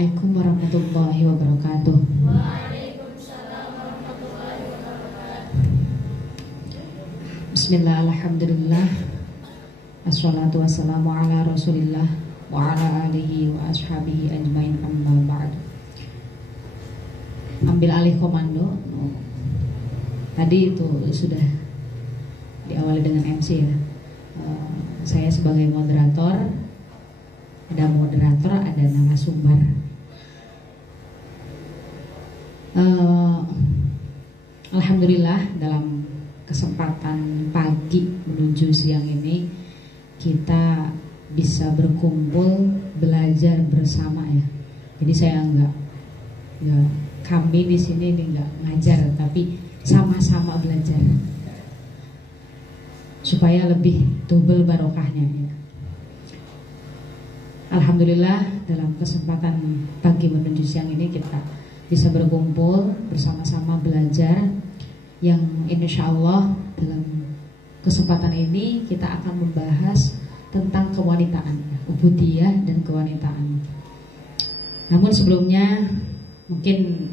Assalamualaikum warahmatullahi wabarakatuh. Waalaikumsalam warahmatullahi wabarakatuh. Bismillah, alhamdulillah, assalatu wassalamu ala rasulillah wa ala alihi wa ashabihi ajmain, amma ba'd. Ambil alih komando. Tadi itu sudah diawali dengan MC ya. Saya sebagai moderator, ada narasumber. Alhamdulillah dalam kesempatan pagi menuju siang ini kita bisa berkumpul belajar bersama ya. Jadi saya enggak kami di sini enggak ngajar, tapi sama-sama belajar supaya lebih double barokahnya ya. Alhamdulillah dalam kesempatan pagi menuju siang ini kita bisa berkumpul bersama-sama belajar, yang insya Allah dalam kesempatan ini kita akan membahas tentang kewanitaan, ubudiyah dan kewanitaan. Namun sebelumnya mungkin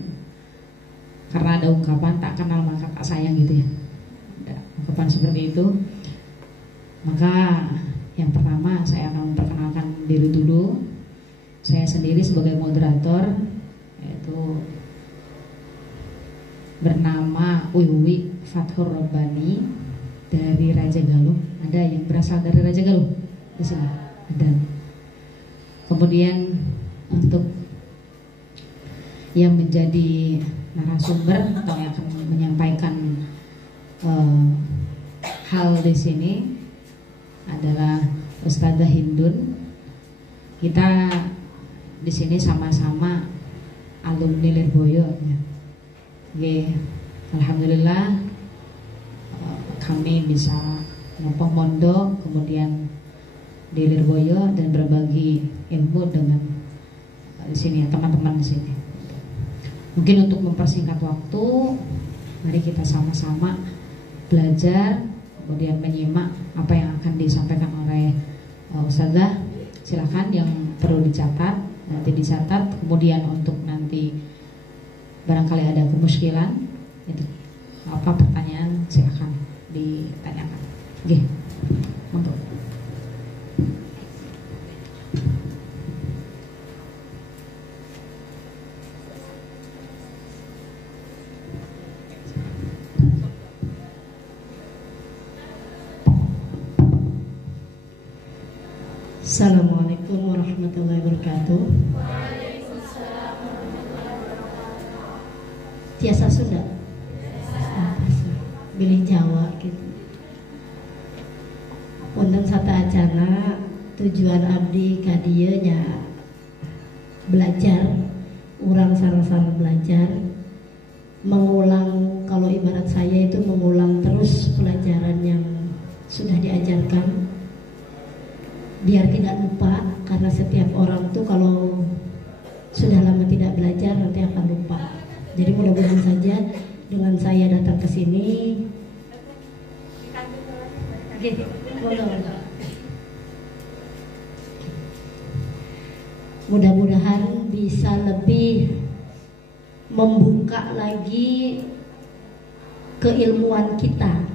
karena ada ungkapan tak kenal maka tak sayang gitu ya, ada ungkapan seperti itu, maka yang pertama saya akan memperkenalkan diri dulu. Saya sendiri sebagai moderator, yaitu bernama Wiwi Fathur Rabbani dari Raja Galuh. Ada yang berasal dari Raja Galuh di sini? Ada. Kemudian untuk yang menjadi narasumber atau yang akan menyampaikan hal di sini adalah Ustadzah Hindun. Kita di sini sama-sama alumni Lirboyo ya. Oke, alhamdulillah kami bisa ngompong mondok kemudian di Lirboyo dan berbagi ilmu dengan di sini teman-teman di sini. Mungkin untuk mempersingkat waktu, mari kita sama-sama belajar, kemudian menyimak apa yang akan disampaikan oleh Ustadzah. Silakan yang perlu dicatat, nanti dicatat. Kemudian untuk nanti barangkali ada kemuskilan, itu apa pertanyaan silakan ditanyakan. Oke, untuk Assalamualaikum warahmatullahi wabarakatuh. Waalaikumsalam warahmatullahi wabarakatuh. Tiasa Sunda, bilih Jawa gitu. Punten sata acana tujuan abdi kadieu nya belajar, urang sareng-sareng belajar, mengulang. Kalau ibarat saya itu mengulang terus pelajaran yang sudah diajarkan, biar tidak lupa, karena setiap orang tuh kalau sudah lama tidak belajar nanti akan lupa. Jadi mudah-mudahan saja dengan saya datang ke sini mudah-mudahan bisa lebih membuka lagi keilmuan kita,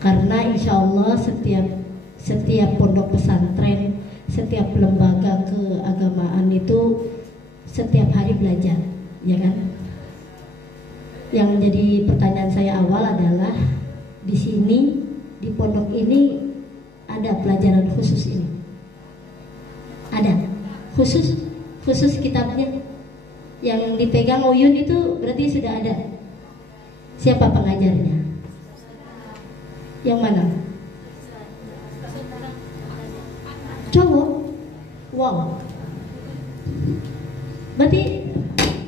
karena insya Allah setiap pondok pesantren, setiap lembaga keagamaan itu setiap hari belajar, ya kan? Yang jadi pertanyaan saya awal adalah di sini, di pondok ini ada pelajaran khusus ini? Ada khusus kitabnya yang dipegang Uyun itu berarti sudah ada. Siapa pengajarnya? Yang mana? Cowok. Wow. Berarti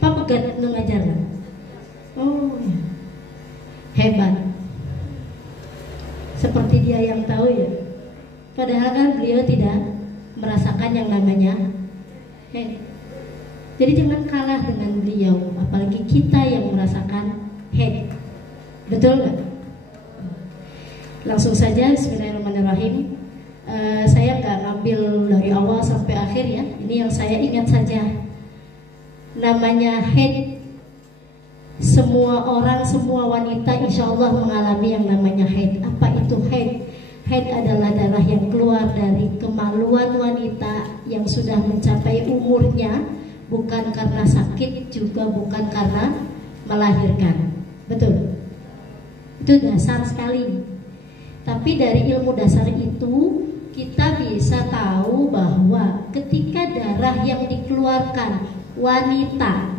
Papa gak ngajarnya? Oh ya. Hebat. Seperti dia yang tahu ya. Padahal kan beliau tidak merasakan yang namanya head. Jadi jangan kalah dengan beliau, apalagi kita yang merasakan head. Betul nggak? Langsung saja, bismillahirrahmanirrahim. Saya nggak ngambil dari awal sampai akhir ya. Ini yang saya ingat saja. Namanya haid. Semua orang, semua wanita insya Allah mengalami yang namanya haid. Apa itu haid? Haid adalah darah yang keluar dari kemaluan wanita yang sudah mencapai umurnya, bukan karena sakit, juga bukan karena melahirkan. Betul? Itu dasar sekali. Tapi dari ilmu dasar itu kita bisa tahu bahwa ketika darah yang dikeluarkan wanita,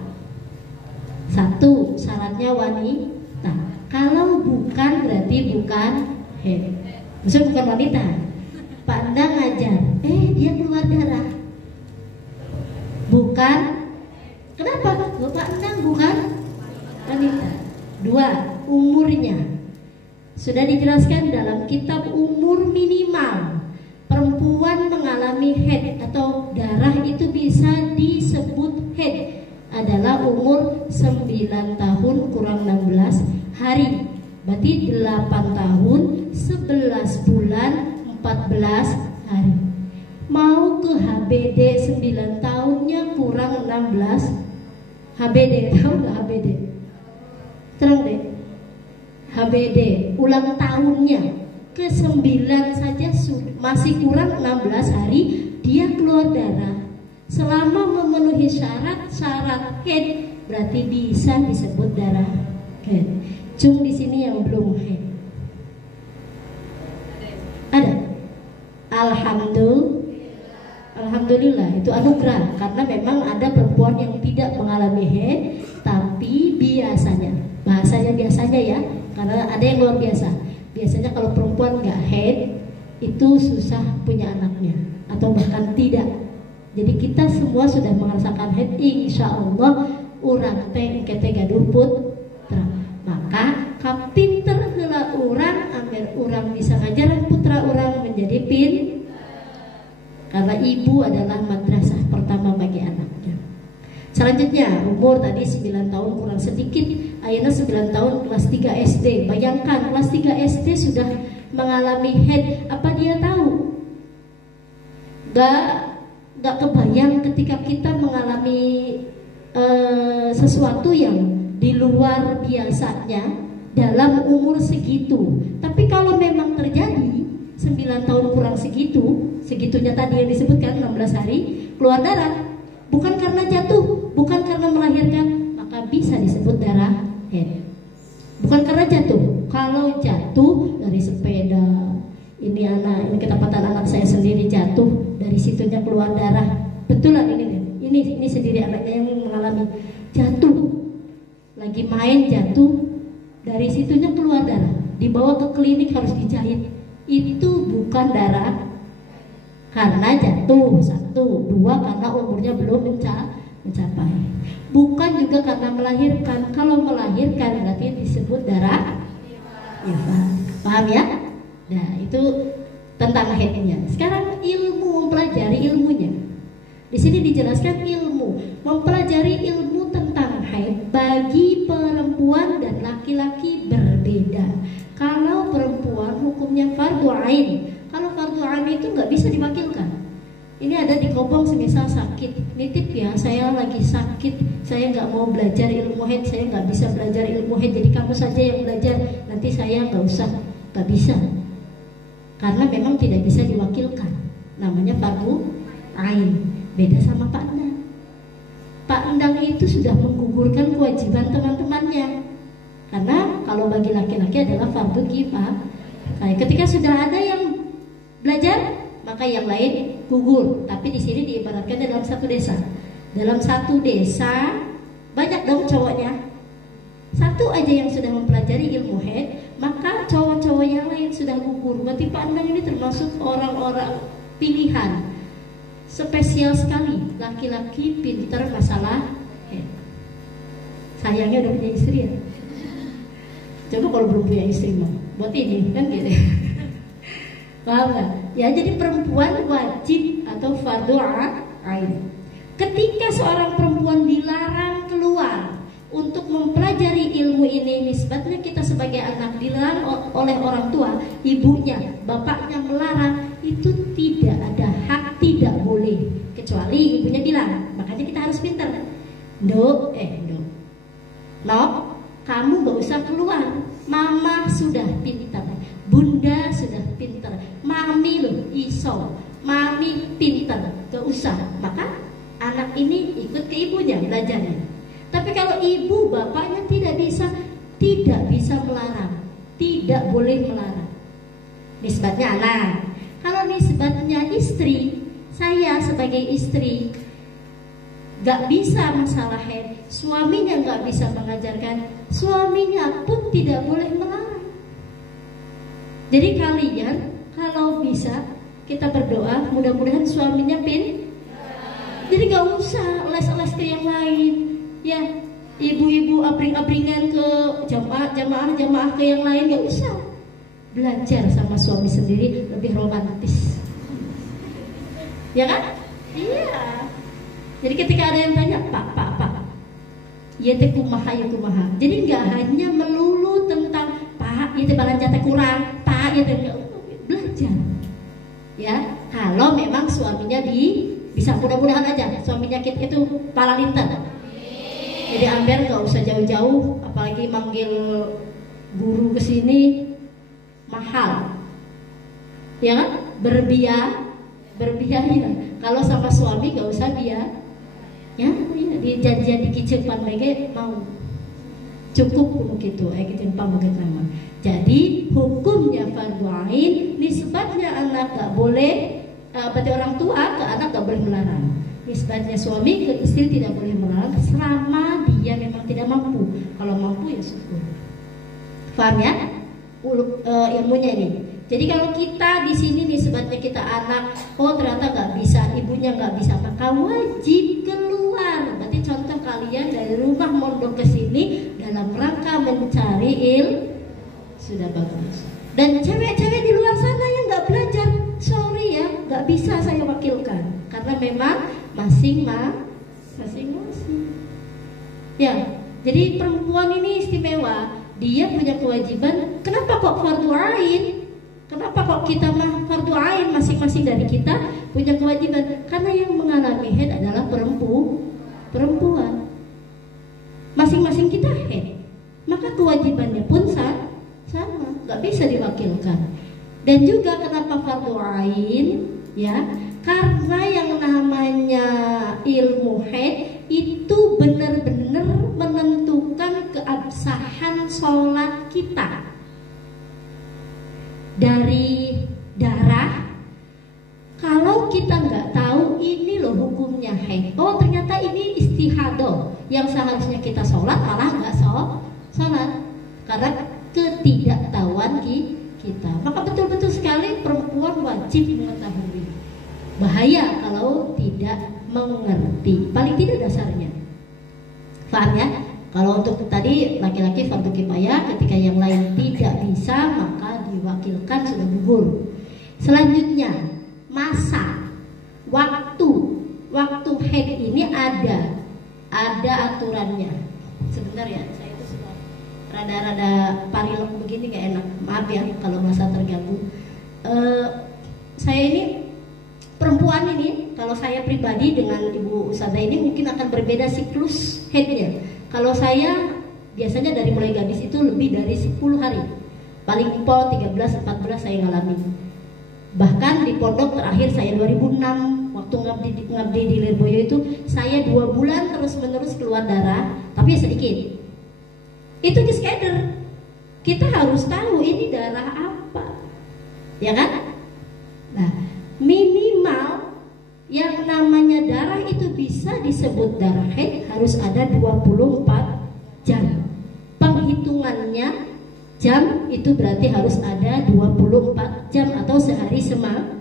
satu syaratnya wanita. Kalau bukan berarti bukan haid. Maksudnya bukan wanita. Pak Endang ngajar, dia keluar darah. Bukan. Kenapa? Pak Endang bukan wanita. Dua, umurnya. Sudah dijelaskan dalam kitab umur minimal. Perempuan mengalami haid atau darah itu bisa disebut haid adalah umur 9 tahun kurang 16 hari. Berarti 8 tahun 11 bulan 14 hari. Mau ke HBD 9 tahunnya kurang 16 HBD, tahu gak HBD? Terang deh. HBD ulang tahunnya ke 9 saja masih kurang 16 hari dia keluar darah. Selama memenuhi syarat haid berarti bisa disebut darah haid. Cung di sini yang belum haid. Ada? Alhamdulillah itu anugerah karena memang ada perempuan yang tidak mengalami haid tapi biasanya ya karena ada yang luar biasa. Biasanya kalau perempuan nggak haid itu susah punya anaknya atau bahkan tidak. Jadi kita semua sudah merasakan haid, insya Allah urang teh kete gaduh putra. Maka kapinter heula urang agar urang bisa ngajaran putra urang menjadi karena ibu adalah madrasah pertama bagi anaknya. Selanjutnya umur tadi 9 tahun kurang sedikit. Ayeuna 9 tahun kelas 3 SD. Bayangkan kelas 3 SD sudah mengalami haid. Apa dia tahu? Gak kebayang ketika kita mengalami sesuatu yang di luar biasanya dalam umur segitu. Tapi kalau memang terjadi 9 tahun kurang segitunya tadi yang disebutkan 16 hari keluar darah, bukan karena jatuh, bukan karena melahirkan, maka bisa disebut darah haid. Bukan karena jatuh. Kalau jatuh dari sepeda, ini ketepatan anak saya sendiri jatuh, dari situnya keluar darah. Betulan ini sendiri anaknya yang mengalami jatuh. Lagi main jatuh, dari situnya keluar darah. Dibawa ke klinik harus dijahit. Itu bukan darah karena jatuh. 1, 2 karena umurnya belum mencapai. Bukan juga karena melahirkan. Kalau melahirkan berarti disebut darah paham ya? Nah itu tentang haidnya. Sekarang ilmu, mempelajari ilmunya. Di sini dijelaskan ilmu, mempelajari ilmu tentang haid bagi perempuan dan laki-laki berbeda. Kalau perempuan hukumnya fardu ain. Kalau fardu ain itu nggak bisa diwakilkan. Ini ada di Kobong semisal sakit, nitip ya, saya lagi sakit, saya nggak mau belajar ilmu haid, saya nggak bisa belajar ilmu haid, jadi kamu saja yang belajar, nanti saya nggak bisa, karena memang tidak bisa diwakilkan. Namanya fardu ain. Beda sama Pak Endang. Pak Endang itu sudah menggugurkan kewajiban teman-temannya. Karena kalau bagi laki-laki adalah fardu kifayah. Ketika sudah ada yang belajar, maka yang lain gugur. Tapi di sini diibaratkan dalam satu desa. Dalam satu desa banyak dong cowoknya. Satu aja yang sudah mempelajari ilmu haid, maka cowok-cowok yang lain sudah gugur. Berarti Pak Endang ini termasuk orang-orang pilihan. Spesial sekali, laki-laki pintar masalah haid. Sayangnya udah punya istri ya. Coba kalau belum punya istri mah buat ini kan gitu. Paham gak? Ya jadi perempuan wajib atau fardu ain. Ketika seorang perempuan dilarang keluar untuk mempelajari ilmu ini, nisbatnya kita sebagai anak dilarang oleh orang tua, ibunya, bapaknya melarang, itu tidak ada hak, tidak boleh, kecuali ibunya bilang. Makanya kita harus pintar. Nok, kamu gak usah keluar. Mama sudah pintar, bunda sudah pintar, mami loh iso, mami pintar, gak usah. Maka anak ini ikut ke ibunya belajarnya. Tapi kalau ibu bapaknya tidak bisa melarang, tidak boleh melarang. Nisbatnya anak. Kalau nisbatnya istri, saya sebagai istri gak bisa masalah haid, suaminya gak bisa mengajarkan, suaminya pun tidak boleh melarang. Jadi kalian kalau bisa kita berdoa mudah-mudahan suaminya jadi gak usah les-les ke yang lain. Ya, ibu-ibu abring-abringan ke jamaah ke yang lain, gak usah. Belajar sama suami sendiri lebih romantis. Ya kan? Iya. Jadi ketika ada yang tanya, Pak, ya teh kumaha. Jadi nggak hanya melulu tentang Pak, ya teh balanja teh kurang, Pak, ya teh belajar. Ya, kalau memang suaminya bisa, mudah-mudahan aja suaminya kita itu pala linten. Jadi ambil nggak usah jauh-jauh, apalagi manggil guru ke sini mahal. Ya kan? Berbiaya. Kalau sama suami nggak usah biaya. Ya, di janjian di kiceupan lagi mau cukup begitu, gitu nama. Jadi hukumnya fardu ain, nisbatnya anak gak boleh, berarti orang tua ke anak gak boleh melarang. Nisbatnya suami ke istri tidak boleh melarang selama dia memang tidak mampu. Kalau mampu ya syukur. Paham ya? Ilmunya ini. Jadi kalau kita di sini nisbatnya kita anak, ternyata nggak bisa, ibunya nggak bisa, maka wajib keluar. Berarti contoh kalian dari rumah mondok ke sini dalam rangka mencari sudah bagus. Dan cewek-cewek di luar sana yang nggak belajar, sorry ya, nggak bisa saya wakilkan karena memang masing-masing. Ya, jadi perempuan ini istimewa, dia punya kewajiban. Kenapa kok fardu ain? Kenapa kok kita fardu ain, masing-masing dari kita punya kewajiban? Karena yang mengalami haid adalah perempuan. Masing-masing kita haid, maka kewajibannya pun sama, nggak bisa diwakilkan. Dan juga kenapa fardu ain? Ya, karena yang namanya ilmu haid itu benar-benar menentukan keabsahan sholat kita. Dari darah, kalau kita nggak tahu ini loh hukumnya haid, ternyata ini istihadah, yang seharusnya kita sholat malah nggak sholat karena ketidaktahuan kita. Maka betul-betul sekali perempuan wajib mengetahui. Bahaya kalau tidak mengerti, paling tidak dasarnya. Paham ya? Kalau untuk tadi laki-laki fardu kifayah, ketika yang lain tidak bisa maka diwakilkan, sudah gugur. Selanjutnya masa, waktu haid ini ada aturannya. Sebentar ya, saya itu sudah rada parilek begini gak enak, maaf ya kalau merasa terganggu. Saya ini perempuan ini, kalau saya pribadi dengan Ibu Ustazah ini mungkin akan berbeda siklus haidnya. Kalau saya biasanya dari mulai gadis itu lebih dari 10 hari, paling pol 13-14 saya ngalami. Bahkan di pondok terakhir saya 2006 waktu ngabdi di Lirboyo itu saya 2 bulan terus-menerus keluar darah, tapi sedikit. Itu diskader. Kita harus tahu ini darah apa, ya kan? Nah, minimal yang namanya darah itu bisa disebut darah haid harus ada 24 jam. Penghitungannya jam itu berarti harus ada 24 jam atau sehari semalam.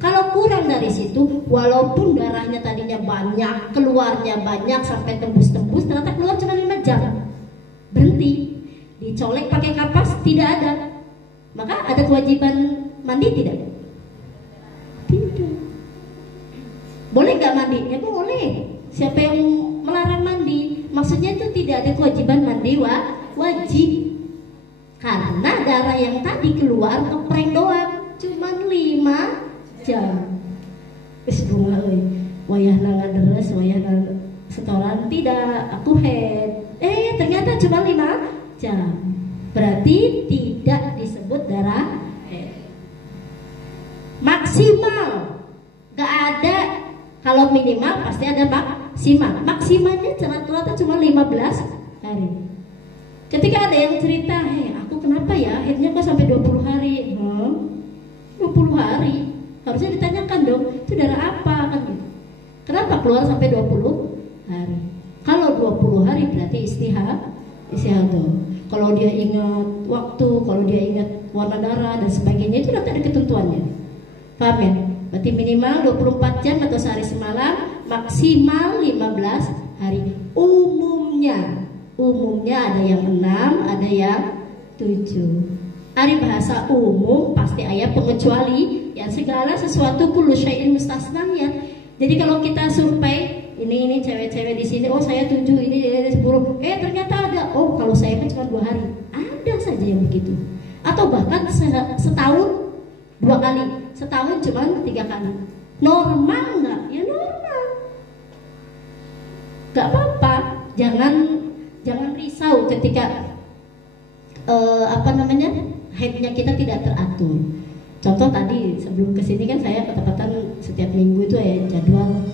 Kalau kurang dari situ, walaupun darahnya tadinya banyak, keluarnya banyak sampai tembus-tembus, ternyata keluar cuma 5 jam, berhenti. Dicolek pakai kapas tidak ada, maka ada kewajiban mandi tidak? Tidak. Boleh nggak mandi? Ya boleh. Siapa yang melarang mandi? Maksudnya itu tidak ada kewajiban mandi wajib. Karena darah yang tadi keluar ngeprank doang. cuman 5 jam. Wis bunga euy. Wayahna ngaderes, wayahna setoran, tidak, aku head. Ternyata cuma 5 jam. Berarti tidak disebut darah head. Maksimal. Gak ada, kalau minimal pasti ada maksimal. Maksimalnya rata-rata cuma 15 hari. Ketika ada yang cerita, aku kenapa ya headnya kok sampai 20 hari? 20 hari. Harusnya ditanyakan dong, itu darah apa kan gitu. Kenapa keluar sampai 20 hari? Kalau 20 hari berarti istihadah. Kalau dia ingat waktu, kalau dia ingat warna darah dan sebagainya, itu nanti ada ketentuannya. Paham ya? Berarti minimal 24 jam atau sehari semalam, maksimal 15 hari. Umumnya ada yang 6, ada yang 7. Ari bahasa umum pasti ayat pengecuali yang segala sesuatu kullu syai'in mustasnanya. Jadi kalau kita survei ini cewek-cewek di sini, oh saya 7, ini 10, ternyata ada, oh kalau saya kan cuma 2 hari, ada saja yang begitu. Atau bahkan setahun 2 kali, setahun cuma 3 kali. Normal nggak? Ya normal. Gak apa-apa, jangan risau ketika headnya kita tidak teratur. Contoh tadi sebelum kesini kan saya ketepatan setiap minggu itu ada jadwal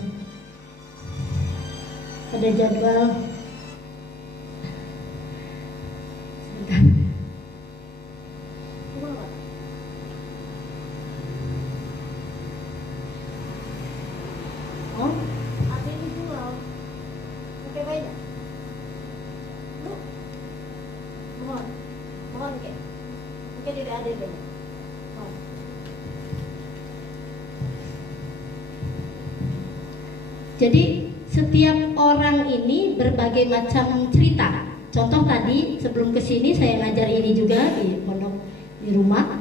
Jadi setiap orang ini berbagai macam cerita. Contoh tadi sebelum kesini saya ngajar ini juga di pondok di rumah.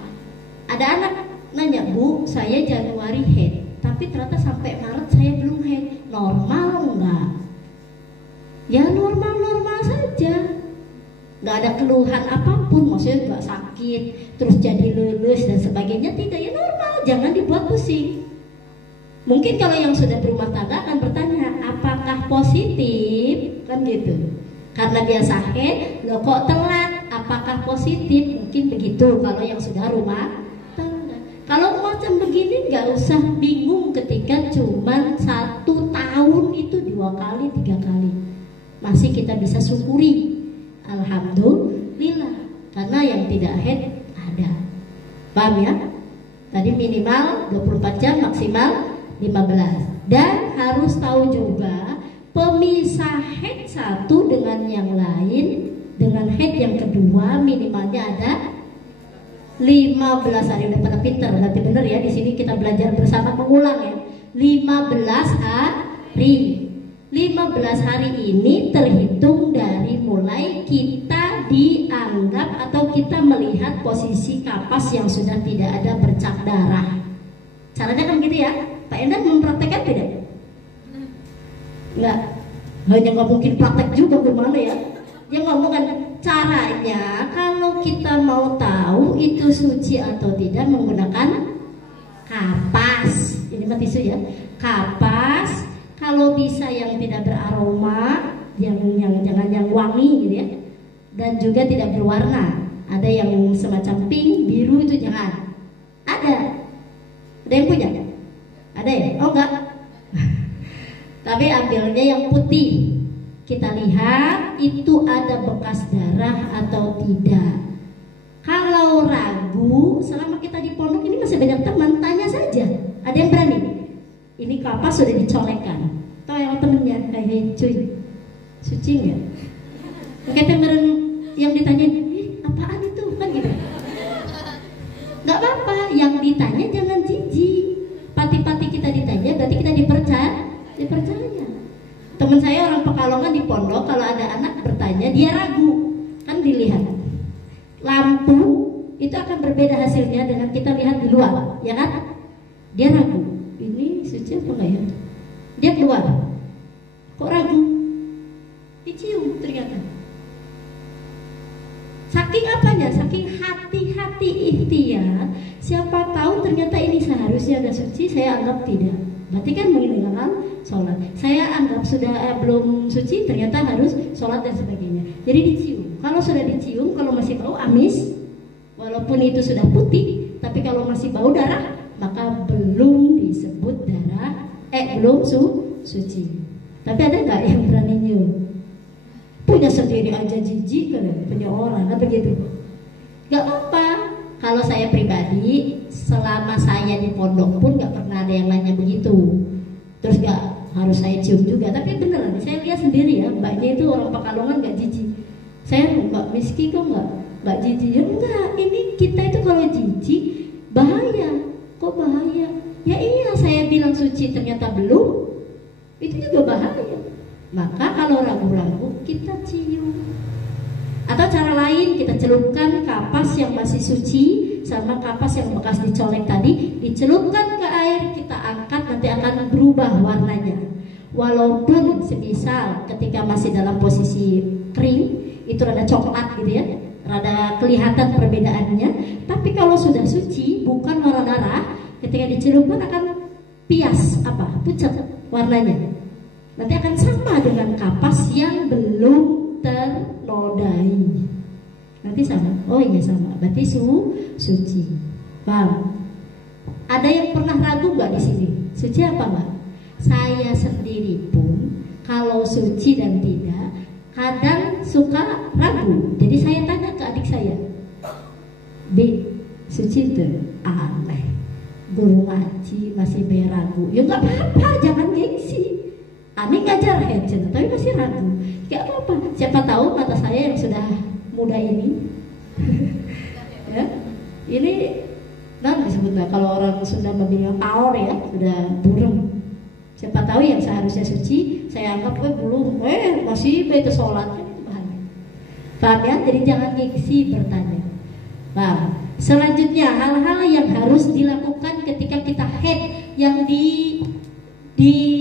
Ada anak nanya, Bu, saya Januari head, tapi ternyata sampai Maret saya belum head. Normal enggak? Ya normal saja. Nggak ada keluhan apapun, maksudnya nggak sakit, terus jadi lulus dan sebagainya, tidak, ya normal, jangan dibuat pusing. Mungkin kalau yang sudah berumah tangga akan bertanya, apakah positif? Kan gitu. Karena biasa head, lo kok telat, apakah positif? Mungkin begitu kalau yang sudah rumah tangga. Kalau macam begini nggak usah bingung ketika cuma 1 tahun itu 2 kali, 3 kali. Masih kita bisa syukuri. Alhamdulillah. Karena yang tidak head ada. Paham ya? Tadi minimal 24 jam, maksimal 15. Dan harus tahu juga pemisah head satu dengan yang lain, dengan head yang kedua minimalnya ada 15 hari. Udah pada pinter, berarti bener ya, di sini kita belajar bersama mengulang ya. 15 hari. 15 hari ini terhitung dari mulai kita dianggap atau kita melihat posisi kapas yang sudah tidak ada bercak darah. Caranya kan gitu ya. Pak Endang mempraktekkan tidak? Enggak. Hanya nggak mungkin praktek juga, gimana ya? Dia ngomongkan caranya kalau kita mau tahu itu suci atau tidak menggunakan kapas. Ini mah tisu ya. Kapas. Kalau bisa yang tidak beraroma, yang jangan yang wangi gitu ya, dan juga tidak berwarna. Ada yang semacam pink, biru itu jangan. Ada yang punya? Ada ya? Oh enggak. Tapi ambilnya yang putih. Kita lihat itu ada bekas darah atau tidak. Kalau ragu, selama kita di pondok ini masih banyak teman, tanya saja. Ada yang berani? Ini kapas sudah dicolekkan. Tahu yang temennya, hey cuy, suci nggak? Kayak temen yang ditanya, apaan itu kan gitu. Nggak apa-apa, yang ditanya jangan jijik. Pati-pati kita ditanya, berarti kita dipercaya. Teman saya orang Pekalongan di pondok, kalau ada anak bertanya, dia ragu, kan dilihat. Lampu itu akan berbeda hasilnya dengan kita lihat di luar, ya kan? Dia ragu. Ini suci apa enggak ya? Dia keluar. Kok ragu? Dicium ternyata. Saking apanya? Saking hati-hati ikhtiar. Siapa tahu statusnya udah suci, saya anggap tidak. Berarti kan meninggalkan sholat. Saya anggap sudah belum suci, ternyata harus sholat dan sebagainya. Jadi dicium. Kalau sudah dicium, kalau masih bau amis, walaupun itu sudah putih, tapi kalau masih bau darah, maka belum disebut darah, belum suci. Tapi ada nggak yang berani nyium? Punya sendiri aja jijik kan, punya orang, kan begitu. Gak apa. Kalau saya pribadi, selama saya di pondok pun gak pernah ada yang nanya begitu. Terus gak harus saya cium juga. Tapi beneran, saya lihat sendiri ya, mbaknya itu orang Pekalongan gak jijik. Saya mbak Miski kok gak jijik? Ya enggak, ini kita itu kalau jijik bahaya. Kok bahaya? Ya iya, saya bilang suci ternyata belum, itu juga bahaya. Maka kalau ragu-ragu, kita cium. Atau cara lain, kita celupkan kapas yang masih suci sama kapas yang bekas dicolek tadi, dicelupkan ke air, kita angkat, nanti akan berubah warnanya. Walaupun semisal ketika masih dalam posisi kering, itu rada coklat gitu ya, rada kelihatan perbedaannya. Tapi kalau sudah suci, bukan warna darah, ketika dicelupkan akan pias, pucat warnanya. Nanti akan sama dengan kapas yang belum ternodai. Nanti sama. Oh iya sama. Berarti suci. Paham? Ada yang pernah ragu nggak di sini? Suci apa Mbak? Saya sendiri pun kalau suci dan tidak kadang suka ragu. Jadi saya tanya ke adik saya, B, suci itu aneh. Guru ngaji masih ragu. Ya nggak apa-apa, jangan gengsi. Ani ngajar headset, tapi masih ragu. Gak apa-apa. Siapa tahu mata saya yang sudah muda ini, ya, ini disebutlah kalau orang Sunda bilang power ya, sudah burem. Siapa tahu yang seharusnya suci, saya anggap belum, masih itu sholatnya itu bahaya. Paham ya? Jadi jangan gengsi bertanya. Paham? Selanjutnya hal-hal yang harus dilakukan ketika kita head yang dihindari.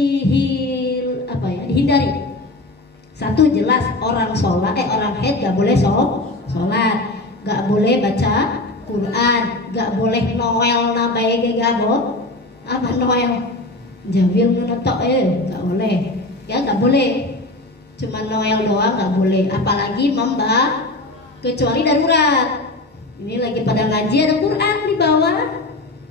Satu, jelas orang sholat, orang head gak boleh sholat, gak boleh baca Quran, gak boleh noel namanya gak noel jawil menetok gak boleh ya, gak boleh cuma noel doang gak boleh, apalagi kecuali darurat. Ini lagi pada ngaji ada Quran di bawah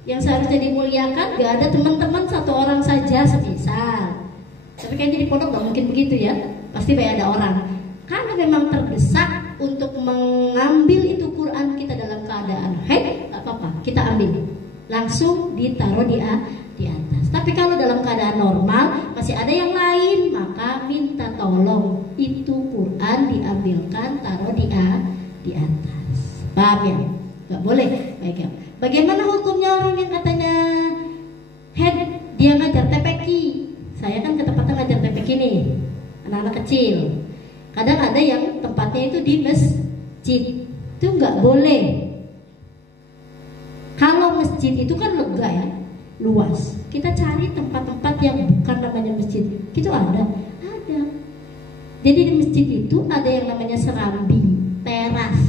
yang seharusnya dimuliakan, gak ada teman-teman satu orang saja semisal. Tapi kan jadi pondok gak mungkin begitu ya, pasti banyak ada orang. Karena memang terdesak untuk mengambil itu Quran kita dalam keadaan haid, gak apa-apa, kita ambil langsung ditaruh di atas. Tapi kalau dalam keadaan normal masih ada yang lain, maka minta tolong itu Quran diambilkan, taruh di atas. Paham ya? Gak boleh. Baik ya. Bagaimana hukumnya orang yang katanya head, dia ngajar TPQ? Saya kan ketepatan ngajar TPQ nih, anak-anak kecil. Kadang ada yang tempatnya itu di masjid, itu nggak boleh. Kalau masjid itu kan lega ya, luas. Kita cari tempat-tempat yang bukan namanya masjid. Itu ada. Jadi di masjid itu ada yang namanya serambi, teras.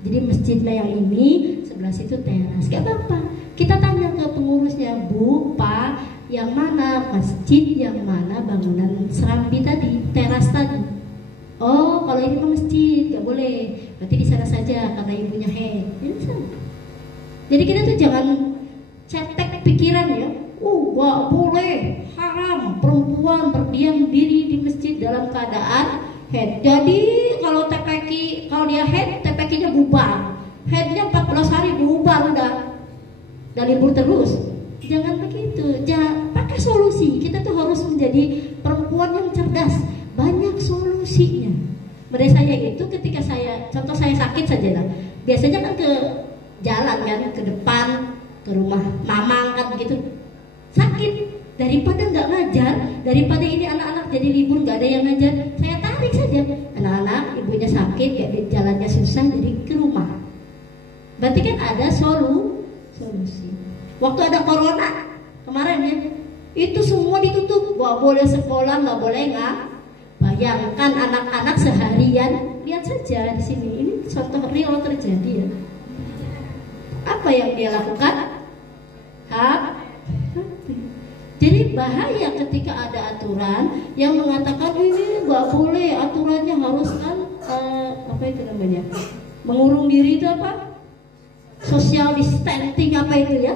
Jadi masjidnya yang ini, sebelah situ teras. Gak apa-apa. Kita tanya ke pengurusnya, Bu, Pak, yang mana masjid, yang mana bangunan serambi tadi, teras tadi. Oh, kalau ini mah masjid, gak boleh. Berarti di sana saja karena ibunya head. Ini sana. Jadi kita tuh jangan cetek pikiran ya. Gak boleh, haram perempuan berdiam diri di masjid dalam keadaan head. Jadi kalau TPQ, kalau dia head, TPQ-nya bubar. Headnya 14 hari bubar udah libur terus. Jangan begitu. Jangan pakai solusi. Kita tuh harus menjadi perempuan yang cerdas. Banyak solusinya. Pada saya itu ketika contoh saya sakit saja lah. Biasanya kan ke jalan kan, ke depan, ke rumah mamang kan begitu. Sakit, daripada nggak ngajar, daripada ini anak-anak jadi libur nggak ada yang ngajar, saya tarik saja anak-anak, ibunya sakit, ya jalannya susah, jadi ke rumah. Berarti kan ada solusi. Waktu ada corona kemarin ya, itu semua ditutup, nggak boleh sekolah, nggak boleh Bayangkan anak-anak seharian, lihat saja di sini, ini contoh real terjadi ya. Apa yang dia lakukan? bahaya ketika ada aturan yang mengatakan ini nggak boleh, aturannya harus kan apa itu namanya, mengurung diri itu apa, social distancing apa itu ya.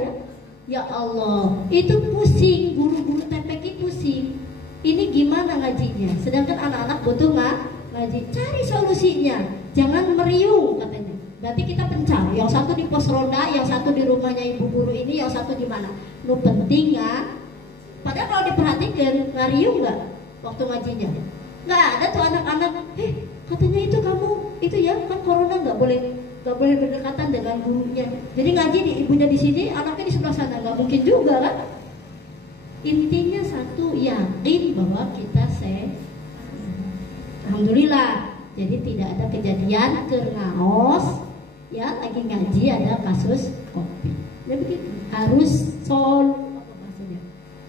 Ya Allah, itu pusing, guru-guru TPQ pusing. Ini gimana ngajinya? Sedangkan anak-anak butuh ngaji. Cari solusinya, jangan meriung katanya. Berarti kita pencar. Yang satu di pos ronda, yang satu di rumahnya ibu guru ini, yang satu di mana? Lu penting nggak? Padahal kalau diperhatikan, ngariung nggak waktu ngajinya? Nggak ada tuh anak-anak. Katanya itu kamu itu ya kan corona nggak boleh berdekatan dengan gurunya. Jadi ngaji di ibunya di sini, anaknya di sebelah sana, nggak mungkin juga kan? Intinya satu, yakin bahwa kita alhamdulillah. Jadi tidak ada kejadian kenaos ya lagi ngaji ada kasus COVID. Ya begitu. Harus apa maksudnya?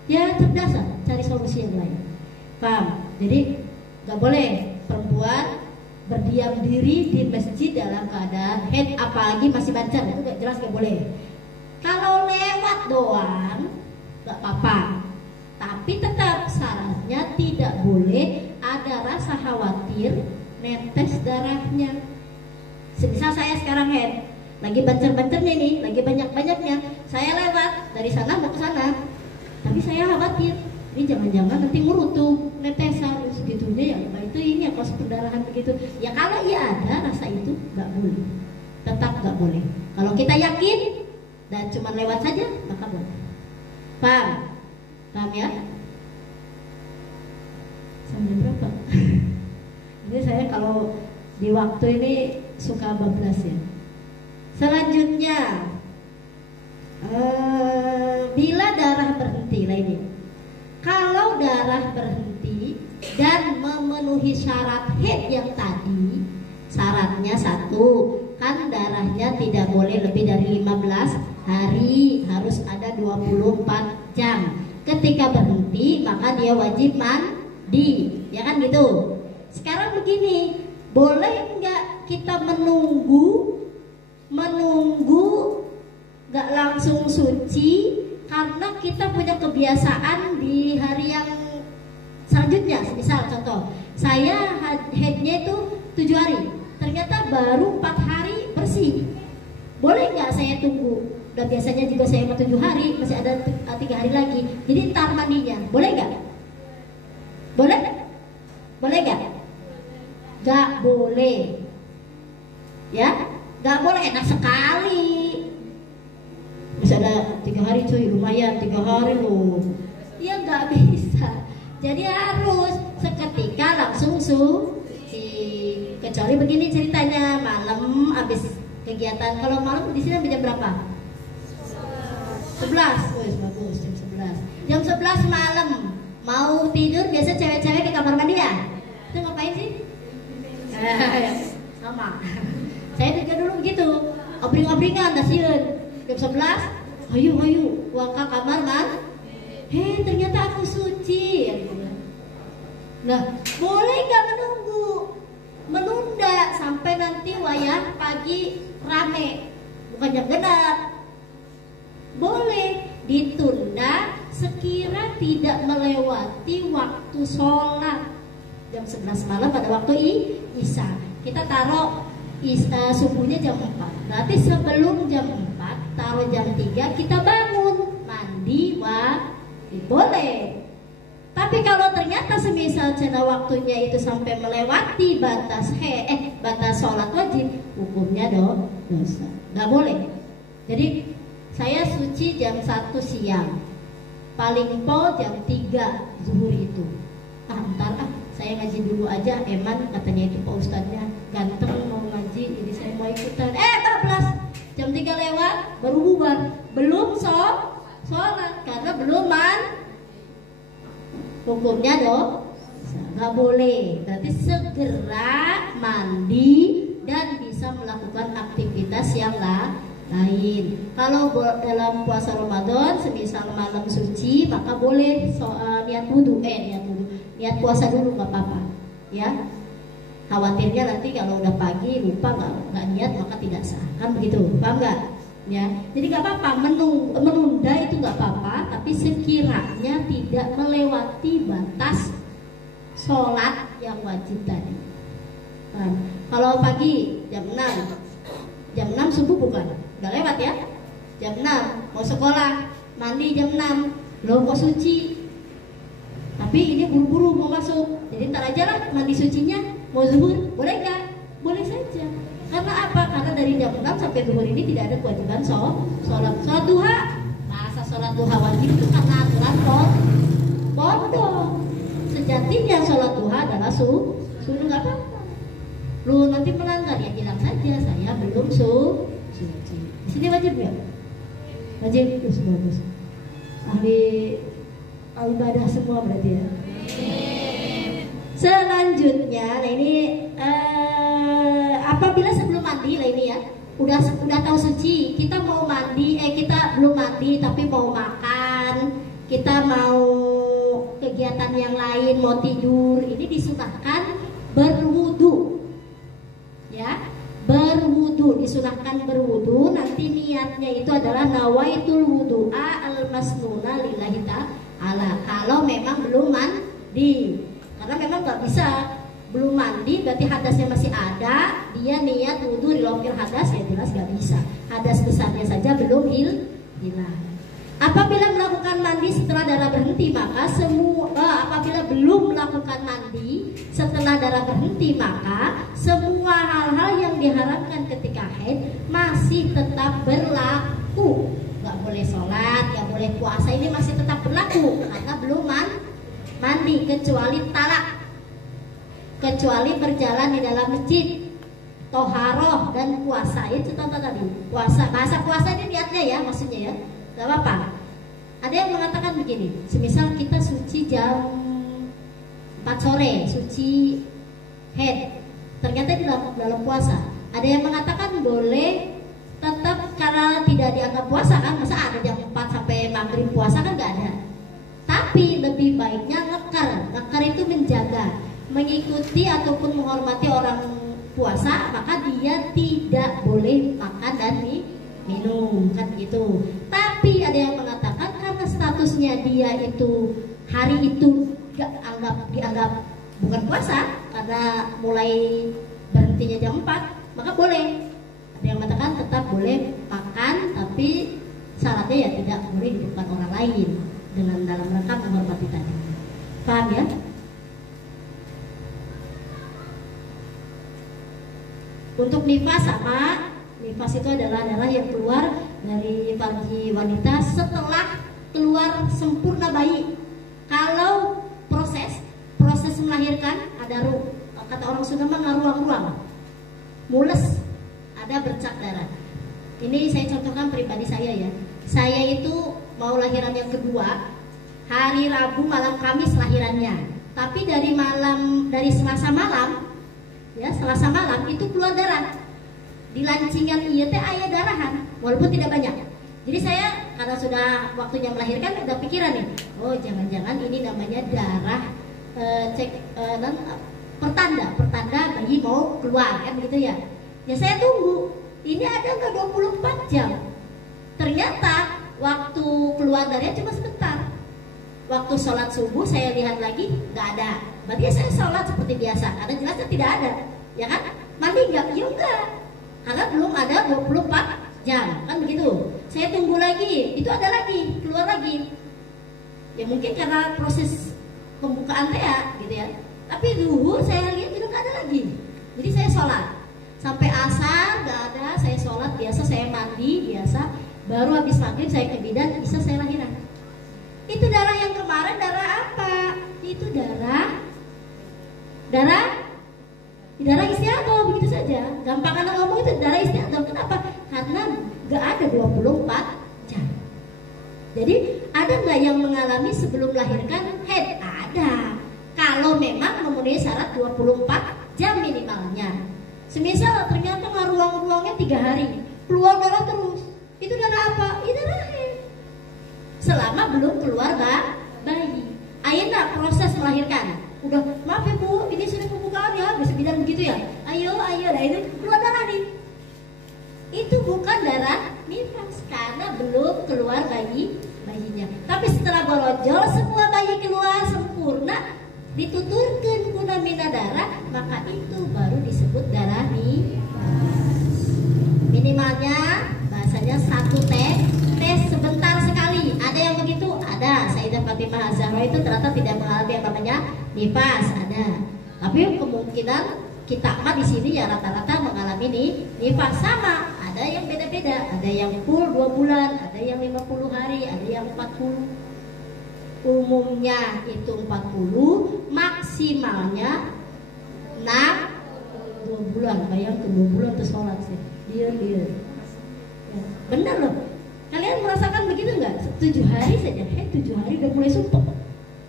Ya cerdas, cari solusi yang lain. Paham? Jadi nggak boleh perempuan berdiam diri di masjid dalam keadaan head, apalagi masih bancar, itu gak jelas gak boleh. Kalau lewat doang gak apa-apa, tapi tetap syaratnya tidak boleh ada rasa khawatir netes darahnya. Semisal saya sekarang head, lagi bancar-bancarnya nih, lagi banyak-banyaknya, saya lewat dari sana mau ke sana, tapi saya khawatir ini jangan-jangan nanti ngurutuh netesan segitunya ya, itu ini ya proses perdarahan begitu ya. Kalau iya ada rasa itu nggak boleh, tetap nggak boleh. Kalau kita yakin dan cuma lewat saja maka boleh. Paham ya? Sampai berapa? Ini saya kalau di waktu ini suka bablas ya. Selanjutnya bila darah berhenti lainnya. Kalau darah berhenti dan memenuhi syarat haid yang tadi, syaratnya satu, kan darahnya tidak boleh lebih dari 15 hari, harus ada 24 jam. Ketika berhenti maka dia wajib mandi, ya kan gitu. Sekarang begini, boleh nggak kita menunggu nggak langsung suci? Karena kita punya kebiasaan di hari yang selanjutnya. Misal contoh, saya haidnya itu 7 hari, ternyata baru 4 hari bersih. Boleh nggak saya tunggu? Dan biasanya juga saya mau 7 hari, masih ada 3 hari lagi. Jadi ntar mandinya, boleh nggak? Boleh? Boleh nggak? Nggak boleh. Ya, nggak boleh. Enak sekali. Bisa ada 3 hari cuy, lumayan 3 hari loh. Ya nggak bisa. Jadi harus seketika langsung suci. Kecuali begini ceritanya, malam habis kegiatan. Kalau malam di sini jam berapa? 11. Wih, bagus, jam 11. Jam 11 malam mau tidur, biasa cewek-cewek ke kamar mandi ya? Itu ngapain sih? Sama. Saya juga dulu gitu, obring-obringan, dasiun. Jam 11, ayo ke kamar kan? Ternyata aku suci. Nah, boleh nggak menunda sampai nanti wayah pagi rame, bukan jam genap. Boleh ditunda sekira tidak melewati waktu sholat. Jam 11 malam pada waktu isya. Kita taruh subuhnya jam 4. Berarti sebelum jam 4, taruh jam 3, kita bangun, mandi, boleh. Tapi kalau ternyata semisal cina waktunya itu sampai melewati batas sholat wajib, hukumnya dosa. Nggak boleh. Jadi saya suci jam 1 siang, paling pol jam 3 zuhur itu. Ntar saya ngaji dulu aja, Eman katanya itu Pak Ustadznya ganteng mau ngaji, jadi saya mau ikutan. 14 jam 3 lewat baru bubar, belum sholat karena belum hukumnya nggak boleh. Berarti segera mandi dan bisa melakukan aktivitas yang lain. Kalau dalam puasa Ramadan semisal malam suci maka boleh niat wudhu, niat puasa dulu nggak apa-apa ya. Khawatirnya nanti kalau udah pagi lupa nggak niat maka tidak sah, kan begitu, paham nggak? Ya, jadi nggak apa-apa menunda itu nggak apa-apa, tapi sekiranya tidak melewati batas sholat yang wajib tadi. Nah, kalau pagi jam 6 subuh bukan, udah lewat ya. Jam 6 mau sekolah, mandi jam 6, belum mau suci. Tapi ini buru-buru mau masuk, jadi ntar aja lah mandi sucinya. Mau zuhur, boleh nggak? Boleh saja. Karena apa? Karena dari jam 6 sampai zuhur ini tidak ada kewajiban sholat duha. Masa sholat duha wajib itu karena aturan pondok. Sejatinya sholat duha adalah sunnah, nggak apa-apa. Lu nanti melanggar ya bilang saja saya belum suci. Di sini wajib ya? Wajib, bagus. Ahli ibadah semua berarti ya. Selanjutnya, nah ini apabila sebelum mandi lah ini ya, udah tahu suci, kita mau mandi, kita belum mandi tapi mau makan, kita mau kegiatan yang lain, mau tidur, ini disunahkan berwudu, ya, berwudu, disunahkan berwudu. Nanti niatnya itu adalah nawaitul wudu'a al-masnuna lillahi ta'ala. Kalau memang belum mandi, karena memang nggak bisa belum mandi berarti hadasnya masih ada, dia niat wudu dilongkir hadas, ya jelas nggak bisa. Hadas besarnya saja belum hilang. Apabila melakukan mandi setelah darah berhenti, maka apabila belum melakukan mandi setelah darah berhenti, maka semua hal-hal yang diharapkan ketika haid masih tetap berlaku. Nggak boleh sholat, nggak boleh puasa, ini masih tetap berlaku karena belum mandi, kecuali talak, kecuali berjalan di dalam masjid, toharoh dan puasa. Itu contoh tadi puasa, bahasa puasa ini niatnya ya, maksudnya ya, gak apa-apa. Ada yang mengatakan begini, semisal kita suci jam 4 sore, suci haid, ternyata di dalam puasa. Ada yang mengatakan boleh tetap karena tidak dianggap puasa kan, masa ada jam 4 sampai maghrib puasa kan, gak ada. Tapi lebih baiknya ngekar itu menjaga, mengikuti ataupun menghormati orang puasa, maka dia tidak boleh makan dan minum kan gitu. Tapi ada yang mengatakan karena statusnya dia itu hari itu dianggap bukan puasa karena mulai berhentinya jam 4, maka boleh. Ada yang mengatakan tetap boleh makan, tapi syaratnya ya tidak boleh di depan orang lain dengan dalam rangka menghormati tadi. Paham ya? Untuk nifas sama, nifas itu adalah darah yang keluar dari farji wanita setelah keluar sempurna bayi. Kalau proses melahirkan ada kata orang Sunda mah ruang-ruang, mules, ada bercak darah. Ini saya contohkan pribadi saya ya. Saya itu mau lahiran yang kedua, hari Rabu malam Kamis lahirannya. Tapi dari Selasa malam, ya Selasa malam itu keluar darah. Di lancingan iya teh aya darahan, walaupun tidak banyak. Jadi saya karena sudah waktunya melahirkan udah pikiran nih, oh jangan-jangan ini namanya darah pertanda bayi mau keluar kan begitu ya. Ya saya tunggu, ini ada nggak 24 jam? Ternyata waktu keluar darahnya cuma sebentar. Waktu sholat subuh saya lihat lagi nggak ada. Berarti saya sholat seperti biasa. Ada jelasnya tidak ada, ya kan? Mandi nggak? Ya enggak. Karena belum ada 24 jam kan begitu. Saya tunggu lagi, itu ada lagi, keluar lagi. Ya mungkin karena proses pembukaan saya gitu ya. Tapi zuhur saya lihat juga nggak ada lagi. Jadi saya sholat sampai asar nggak ada. Saya sholat biasa, saya mandi biasa. Baru habis maghrib saya ke bidan, bisa saya lahiran. Itu darah yang kemarin darah apa? Itu darah istiadah, begitu saja. Gampang anak ngomong itu darah istiadah. Kenapa? Karena gak ada 24 jam. Jadi ada nggak yang mengalami sebelum melahirkan haid? Ada. Kalau memang memenuhi syarat 24 jam minimalnya. Semisal ternyata ruang-ruangnya 3 hari, keluar darah terus. Itu darah apa? Itu darah haid. Selama belum keluar bayi. Ayeuna proses melahirkan. Udah, maaf ya Bu, ini sudah pembukaan ya, bisa bilang begitu ya. Ayo, nah itu keluar darah nih. Itu bukan darah nifas. karena belum keluar bayinya. Tapi setelah borojol semua bayi keluar sempurna, dituturkan kuna mina darah, maka itu baru disebut darah nifas. Minimalnya bahasanya 1 tes sebentar sekali. Ada yang begitu? Ada. Sayyidah Fatimah Az-Zahra itu ternyata tidak mengalami yang namanya nifas, ada. Tapi kemungkinan kita mah di sini ya rata-rata mengalami nifas sama. Ada yang beda-beda. Ada yang full 2 bulan, ada yang 50 hari, ada yang 40. Umumnya itu 40, maksimalnya 2 bulan. Bayang 2 bulan tuh sholat sih. Dia. Ya, benar loh. Kalian merasakan begitu nggak? 7 hari saja, 7 hari udah mulai sumpah.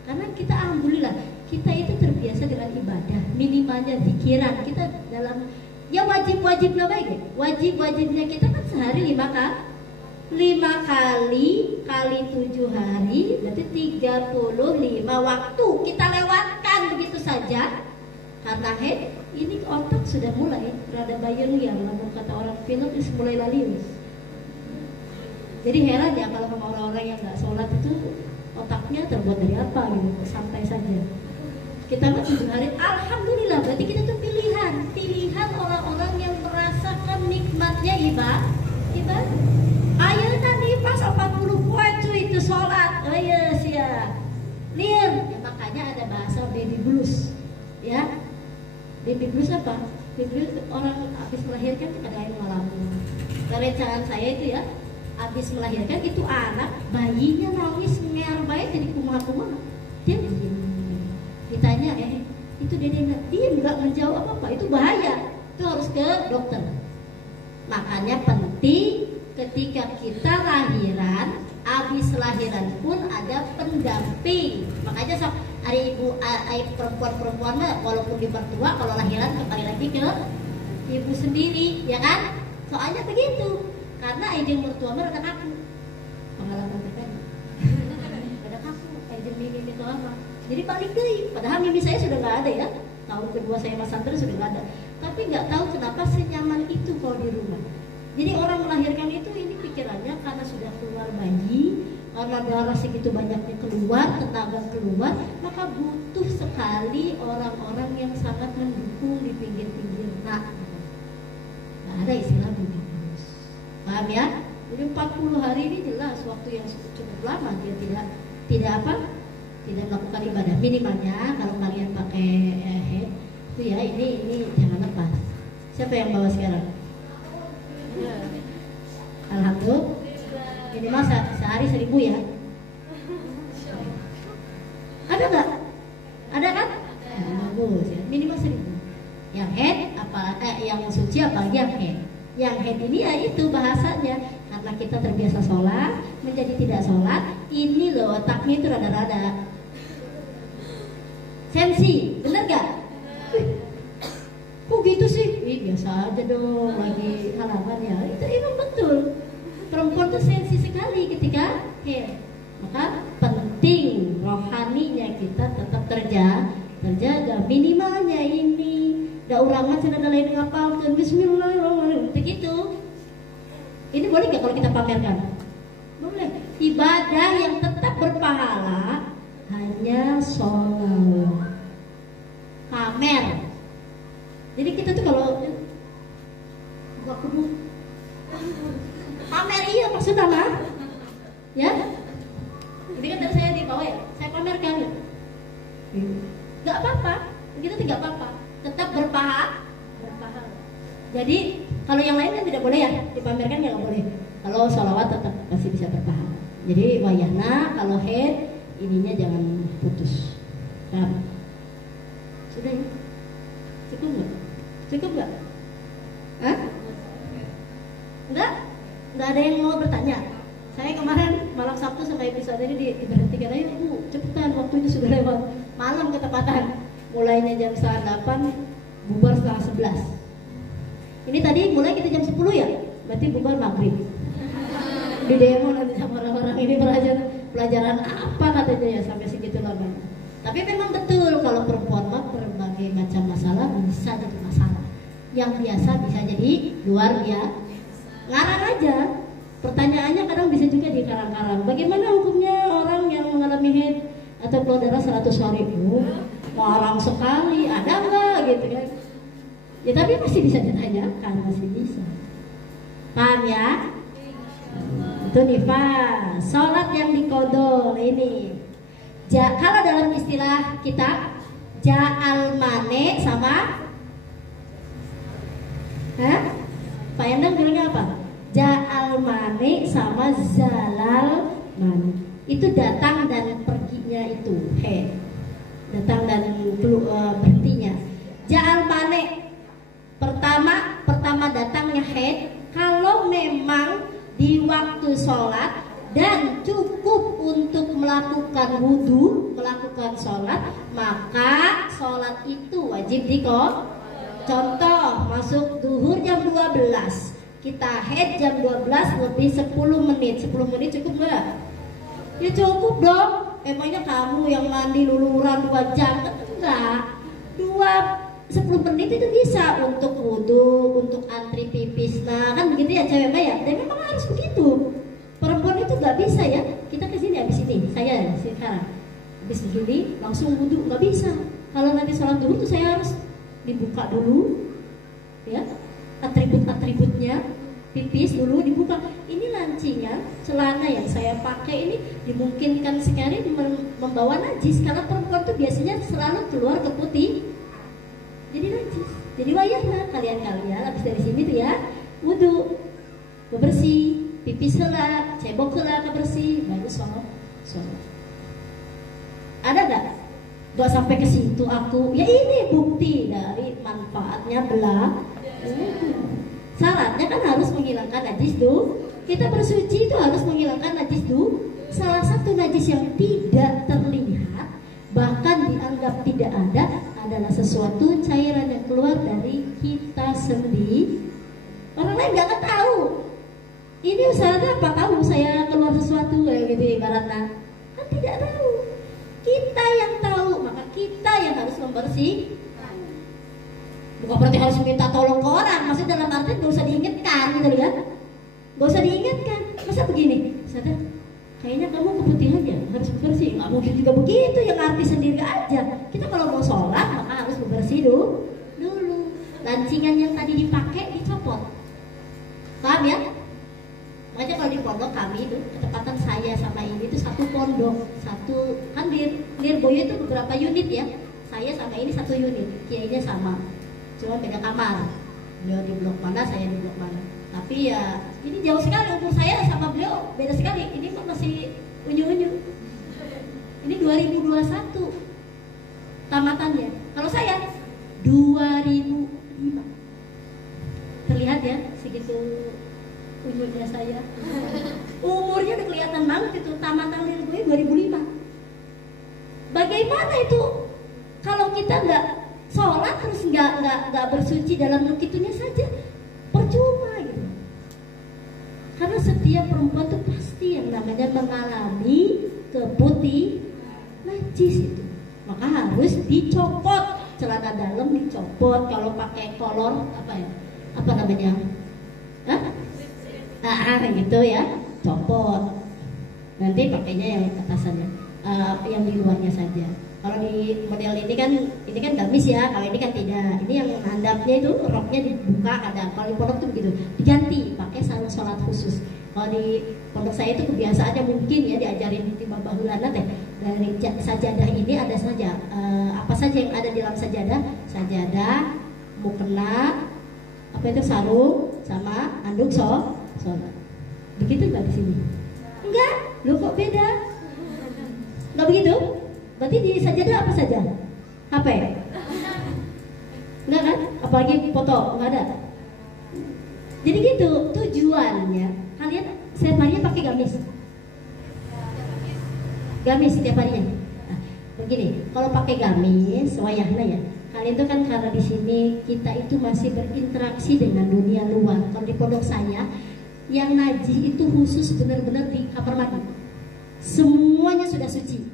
Karena kita alhamdulillah kita itu terbiasa dengan ibadah, minimalnya zikiran. Kita dalam ya wajib-wajibnya baik ya. Wajib-wajibnya kita kan sehari 5 kali kali 7 hari berarti 35 waktu kita lewatkan begitu saja. Karena ini otak sudah mulai rada bayang ya, namun kata orang film mulai lalius. Jadi heran ya kalau sama orang-orang yang nggak sholat itu otaknya terbuat dari apa gitu, santai saja. Kita mah 7 hari, alhamdulillah berarti kita tuh pilihan orang-orang yang merasakan nikmatnya ibadah. Ayo tadi pas 40 poin cuy itu sholat, ayo sia, lir. Ya, makanya ada bahasa baby blues, ya. Baby blues apa? Baby blues orang habis melahirkan ada yang ngalamin. Rencana saya itu ya. Habis melahirkan itu anak bayinya nangis ngear bayi jadi kumaha-kumaha. Dia diam. Ditanya itu dia nggak menjawab apa-apa. Itu bahaya. Itu harus ke dokter. Makanya penting ketika kita lahiran, habis lahiran pun ada pendamping. Makanya hari ibu perempuan walaupun di mertua kalau lahiran kembali lagi ke ibu sendiri, ya kan? Soalnya begitu. Karena izin mertua mah rada kaku. Pengalaman pribadi. Rada kaku, izin mimi itu apa? Jadi balik deui. Padahal mimi saya sudah nggak ada ya. Tahun kedua saya mas santri sudah nggak ada. Tapi nggak tahu kenapa senyaman itu kalau di rumah. Jadi orang melahirkan itu ini pikirannya karena sudah keluar bayi, karena darah segitu banyaknya keluar, tenaga keluar, maka butuh sekali orang-orang yang sangat mendukung di pinggir-pinggir. Nah ada istilah begitu. Paham ya? Jadi 40 hari ini jelas waktu yang cukup lama. Dia tidak melakukan ibadah. Minimalnya kalau kalian pakai head itu ya ini jangan lepas. Siapa yang bawa sekarang? Alhamdulillah. Minimal sehari 1.000 ya. Ada nggak? Ada kan? Bagus ya. Minimal 1.000. Yang head yang suci apalagi yang head. Yang head ini ya itu bahasanya karena kita terbiasa sholat menjadi tidak sholat, ini loh otaknya itu rada-rada sensi, bener gak? Kok gitu sih? Biasa aja dong lagi halaman ya. Itu emang betul. Perempuan tuh sensi sekali ketika head. Maka penting rohaninya kita tetap terjaga. Minimalnya ini da urang mah cenah lain ngapalkeun bismillahirrahmanirrahim begitu. Ini boleh nggak kalau kita pamerkan? Boleh. Ibadah yang tetap berpahala hanya sholat. Pamer. Jadi kita tuh kalau buka kudu pamer iya maksudnya mah, ya. Jadi kan dari saya di bawah ya, saya pamerkan. Nggak apa-apa, kita tidak apa-apa. Tetap berpahala. Jadi kalau yang lain kan tidak boleh ya dipamerkan, ya nggak boleh. Kalau sholawat tetap masih bisa berpahala. Jadi wayahna kalau head ininya jangan putus. Nah, sudah ya? Cukup nggak? Cukup nggak? Hah? Nggak ada yang mau bertanya. Saya kemarin malam Sabtu sampai episode ini diberhentikan aja, Bu, cepetan waktunya sudah lewat. Malam ketepatan. Mulainya jam 8, bubar setengah 11. Ini tadi mulai kita jam 10 ya, berarti bubar maghrib. Di demo nanti sama orang-orang ini pelajaran apa katanya ya sampai segitu lamanya. Tapi memang betul kalau perempuan mah berbagai macam masalah bisa jadi masalah. Yang biasa bisa jadi luar biasa. Ngarang aja. Pertanyaannya kadang bisa juga di karang-karang. Bagaimana hukumnya orang yang mengalami haid atau keluar darah 100 hari? Larang sekali, ada nggak gitu kan? Ya tapi masih bisa ditanyakan, masih bisa. Paham ya? Itu nifas. Sholat yang dikodol ini. Kalau dalam istilah kita ja'al mane sama Pak Endang bilangnya apa? Ja'al mane sama zalal mane. Itu datang dan perginya itu datang dan berhentinya. Ja'al mane pertama datangnya haid. Kalau memang di waktu sholat dan cukup untuk melakukan wudhu, melakukan sholat, maka sholat itu wajib Contoh, masuk duhur jam 12, kita haid jam 12 lebih 10 menit. 10 menit cukup nggak? Ya cukup dong. Emangnya kamu yang mandi luluran 2 jam? Kan enggak. 10 menit itu bisa untuk wudhu, untuk antri pipis. Nah kan begitu ya cewek ya. Dan memang harus begitu. Perempuan itu nggak bisa ya. Kita kesini habis ini, saya sekarang habis begini langsung wudhu, nggak bisa. Kalau nanti sholat duhur tuh saya harus dibuka dulu, ya atribut-atributnya, pipis dulu dibuka. Ini lancinya, celana yang saya pakai ini dimungkinkan sekali membawa najis karena perempuan tuh biasanya selalu keluar ke putih, jadi najis. Jadi wayahlah kalian habis dari sini tuh ya wudhu, bersih, pipis lah, cebok lah bersih, baru sholat. Ada nggak? Gak sampai ke situ aku. Ya ini bukti dari manfaatnya belah. Syaratnya kan harus menghilangkan najis dulu. Kita bersuci itu harus menghilangkan najis dulu. Salah satu najis yang tidak terlihat, bahkan dianggap tidak ada, adalah sesuatu cairan yang keluar dari kita sendiri. Orang lain nggak tahu. Ini usahanya apa tahu saya keluar sesuatu kayak gitu ibaratnya. Kan tidak tahu. Kita yang tahu, maka kita yang harus membersih. Bukan berarti harus minta tolong ke orang. Maksudnya dalam arti gak usah diingatkan gitu kan. Gak usah diingatkan. Masa begini, sadar, kayaknya kamu keputihan ya, harus bersih. Gak mungkin juga begitu, yang arti sendiri aja. Kita kalau mau sholat, maka harus bersih dulu. Lancingan yang tadi dipakai dicopot. Paham ya? Makanya kalau di pondok kami itu, ketepatan saya sama ini itu satu pondok, satu kan di Lirboyo itu beberapa unit ya. Saya sama ini satu unit, kiainya sama, cuma beda kamar. Beliau di blok mana, saya di blok mana. Tapi ya ini jauh sekali umur saya sama beliau beda sekali. Ini kok masih unyu-unyu. Ini 2021 tamatannya. Kalau saya 2005. Terlihat ya segitu umurnya saya. Umurnya udah kelihatan banget itu. Tamatan gue 2005. Bagaimana itu kalau kita nggak sholat terus nggak bersuci dalam begitunya saja, percuma gitu. Karena setiap perempuan tuh pasti yang namanya mengalami keputih najis itu, maka harus dicopot celana dalam, dicopot. Kalau pakai kolor apa namanya? Gitu ya, copot. Nanti pakainya yang atasannya, yang di luarnya saja. Kalau di model ini kan gamis ya, kalau ini kan tidak. Ini yang handapnya itu roknya dibuka kadang. Kalau di pondok tuh begitu, diganti pakai sarung sholat khusus. Kalau di pondok saya itu kebiasaannya mungkin ya diajarin di bahulana teh. Dari sajadah ini ada saja apa saja yang ada di dalam sajadah, mukena, apa itu sarung sama anduk sholat. Begitu nggak di sini? Enggak, lo kok beda? Nggak begitu? Berarti di sajadah apa saja? HP? Enggak kan? Apalagi foto, nggak ada. Jadi gitu tujuannya. Kalian setiap harinya pakai gamis? Gamis setiap harinya. Nah, begini, kalau pakai gamis, wayahna ya. Kalian itu kan karena di sini kita itu masih berinteraksi dengan dunia luar. Kalau di pondok saya, yang najis itu khusus benar-benar di kamar mandi. Semuanya sudah suci.